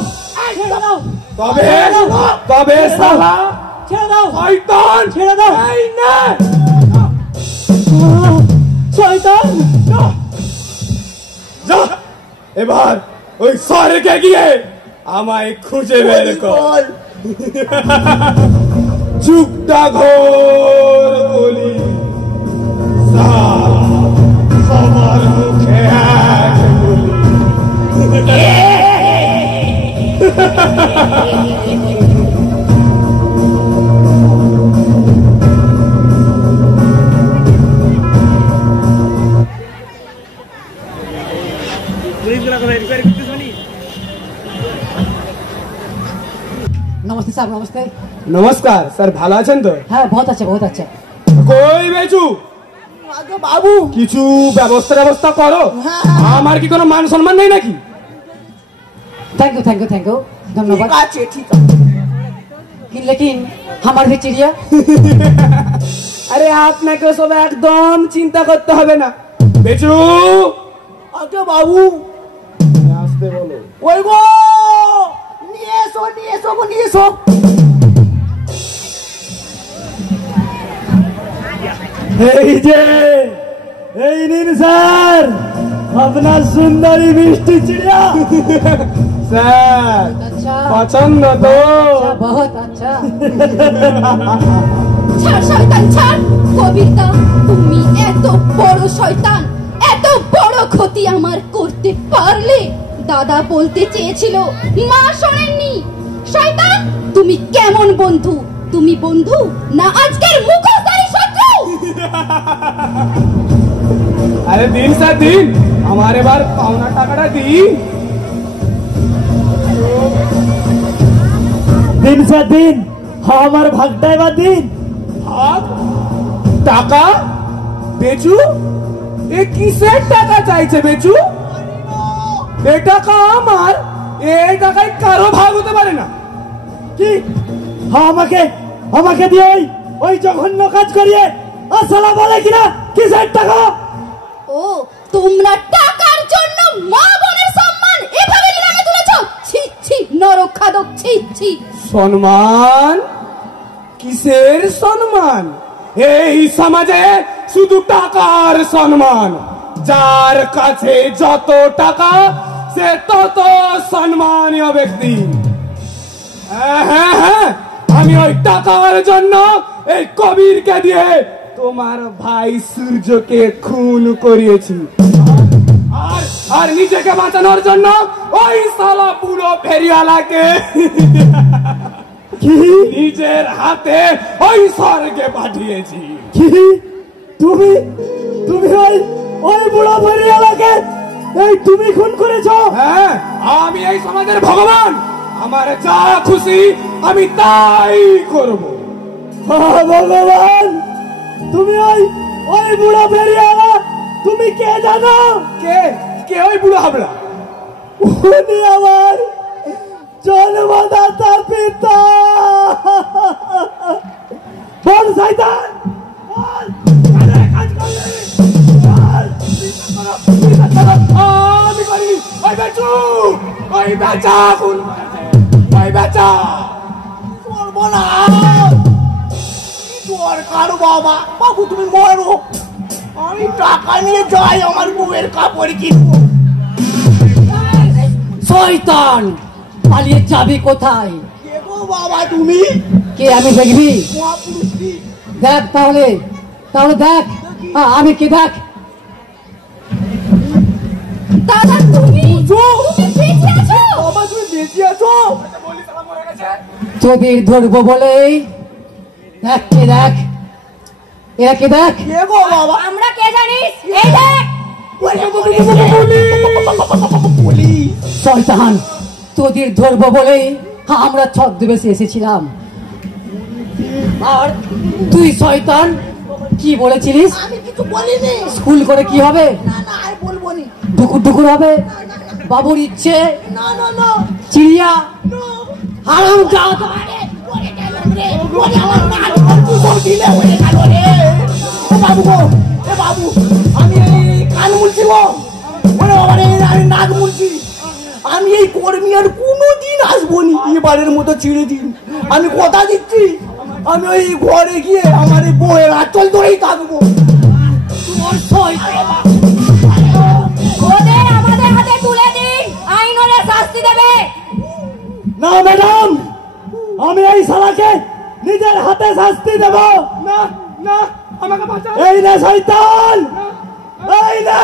ছেড়ে দাও। তবে তবে সালা ছেড়ে দাও, শয়তান ছেড়ে দাও। এই না শয়তান, যা এবার ওই স্বর্গে গিয়ে আমায় খুঁজে বের কর। যুগটা ঘোর বলি সবার মুখে এক বলি। नमस्ते साहब, नमस्ते। নমস্কার স্যার, ভালো আছেন তো? हाँ बहुत अच्छा, बहुत अच्छा। কই বেচু? বাবু কিছু ব্যবস্থা করো। আমার কি কোনো মান সম্মান নেই নাকি? Thank you, thank you, thank you, धन्यवाद। আছে ঠিক আছে। लेकिन हमारे भी चिड़िया। আরে আপনাকে সব একদম চিন্তা করতে হবে না। বেচু আগে বাবু আসতে বলো। ওই গো নিয়ে এসো, নিয়ে এসো, নিয়ে এসো। এই যে এই নিন স্যার আপনার সুন্দরী মিষ্টি চিড়িয়া। স্যার अच्छा, পছন্দ তো? अच्छा, बहुत अच्छा। ছাড় শয়তান ছাড়। কবিতা, তুমি এত বড় শয়তান, এত বড় ক্ষতি আমার করতে পারলে? দাদা বলতে চেয়েছিল, মা শোনেননি। শয়তান, তুমি কেমন বন্ধু? তুমি বন্ধু না আজকের মুখোশধারী শত্রু? আরে দিন স্যার দিন, আমার এবার পাওনা টাকাটা দিন। দিন স্যার দিন, আমার ভাগটা এবার দিন। ভাগ? টাকা? বেচু? এ কিসের টাকা চাইছে বেচু? এ টাকা আমার, এই টাকায় কারো ভাগ হতে পারে না। কি আমাকে আমাকে দিয়ে ওই জঘন্য কাজ করিয়ে আসসালাম আলাইকুম কিসের টাকা? ও, তোমরা টাকার জন্য মা বোনের সম্মান এভাবে নিলামে তুলেছো? ছি ছি, নরখাদক, ছি ছি। সম্মান? কিসের সম্মান? এই সমাজে শুধু টাকার সম্মান। যার কাছে যত টাকা সে তত সম্মানীয় ব্যক্তি। হ্যাঁ হ্যাঁ হ্যাঁ, আমি ওই টাকার জন্য এই কবিরকে দিয়ে তোমার ভাই সূর্যকে খুন করিয়েছি। আর নিজেকে বাঁচানোর জন্য ওই সালা বুড়ো ফেরিওয়ালাকে নিজের হাতে ওই স্বর্গে পাঠিয়েছি। তুমি তুমি ওই বুড়ো ফেরিওয়ালাকে তুমি খুন করেছো? হ্যাঁ, আমি এই সমাজের ভগবান, আমার যা খুশি আমি তাই করব। ভগবান, তুমি ওই বুড়ো ফেরিওয়ালা তুমি কে জানো? কে কে ওই বুড়ো হাবলা? উনি আমার জন্মদাতা পিতা। বল শয়তান, বল কাজ করলে আমি করি। ওই বেচু, ওই বেচা খুন, ওই বেচা করবো না। দরকার বাবা, বাবু তুমি মরো, আমি টাকা নিয়ে যাই আমার বউয়ের কাপড় কিনবো। শয়তান, পালিয়ে যাবি কোথায়? কে গো বাবা তুমি? কে আমি দেখবি? মহাপুরুষটি। দেখ তাহলে দেখ আমি কে, দেখ। দাদা, তুমি বেঁচে আছো? বাবা তুমি বেঁচে আছো? তোদের ধরবো বলেই দেখ, কে দেখ, এরা কে দেখ। কে গো বাবা? আমরা কে জানিস? এই দেখ। শয়তান, তোদের ধরবো বলেই আমরা ছদ্মবেশে এসেছিলাম। আর তুই শয়তান কি বলেছিলিস? আমি কিছু বলিনি। স্কুল করে কি হবে? না না, আর বলবো নি। ডুকুর ডুকুর হবে? বাবুর ইচ্ছে না না না, চিড়িয়া হারাম যাও। বাবু গো, এ বাবু, আমি এই কান মুলছি গো, ওরে বাবা রে, আমি নাক মুলছি। আমি এই কর্মী আর কোনোদিন আসবো নি, এবারের মতো ছেড়ে দিন। আমি কথা দিচ্ছি, আমি ওই ঘরে গিয়ে আমার এই বউয়ের আঁচল ধরেই থাকবো। ওদের আমাদের হাতে তুলে দিন, আইন ওদের শাস্তি দেবে। না ম্যাডাম, আমি এই শালাকে নিজের হাতে শাস্তি দেব। না না, আমাকে বাঁচাও। এই না শয়তান, এই না।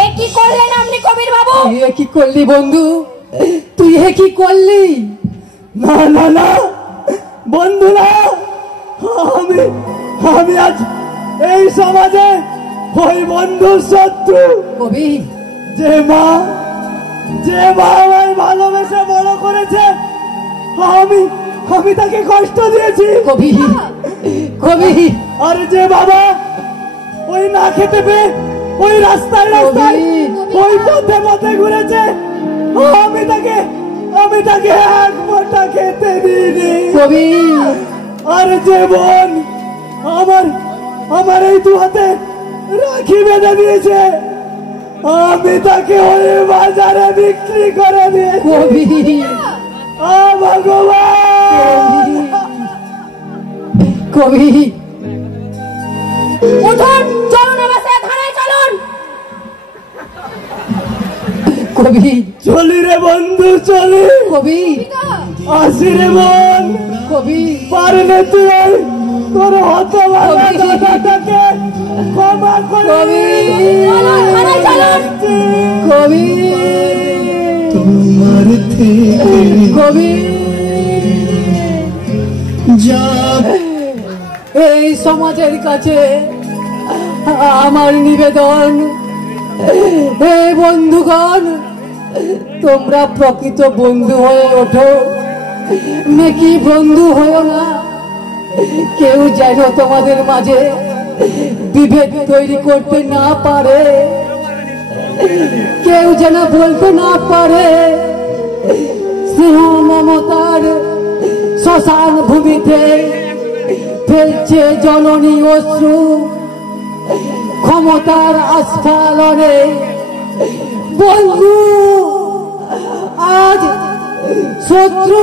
এ কি করলেন আপনি কবির বাবু? এ কি করলি বন্ধু, তুই এ কি করলি? না না না বন্ধু না, আমি আজ এই সমাজে ওই বন্ধুর শত্রু। কবি, যে মা আমায় ভালোবেসে বড় করেছে, আমি তাকে কষ্ট দিয়েছি। কবি, কবি, আর যে বাবা ওই না খেতে পেয়ে ওই রাস্তায় ওই পথে ঘুরেছে, আমি তাকে এক ফোঁটা খেতে দিইনি। কবি, আর যে বোন আমার এই দু হাতে রাখি বেঁধে দিয়েছে, আমি তাকে ওই বাজারে বিক্রি করে দিয়েছি। কবি, ভগবান, কবি, উঠুন, চলুন আমার সাথে থানায় চলুন। কবি, চলি রে বন্ধু চলি, কবি, আসি রে বোন, কবি, পারলে তুই তোর হতভাগা দাদাটাকে ক্ষমা করে কবি তোমার থেকে কবি যা এই সমাজের কাছে আমার নিবেদন, হে বন্ধুগণ, তোমরা প্রকৃত বন্ধু হয়ে ওঠো, নাকি বন্ধু হয়েও না। কেউ যেন তোমাদের মাঝে বিভেদ তৈরি করতে না পারে, কেউ যেন বলতে না পারে স্নেহ মমতার শ্মশান ভূমিতে ফেলছে জননী অশ্রু, ক্ষমতার আস্ফালনে বন্ধু আজ শত্রু।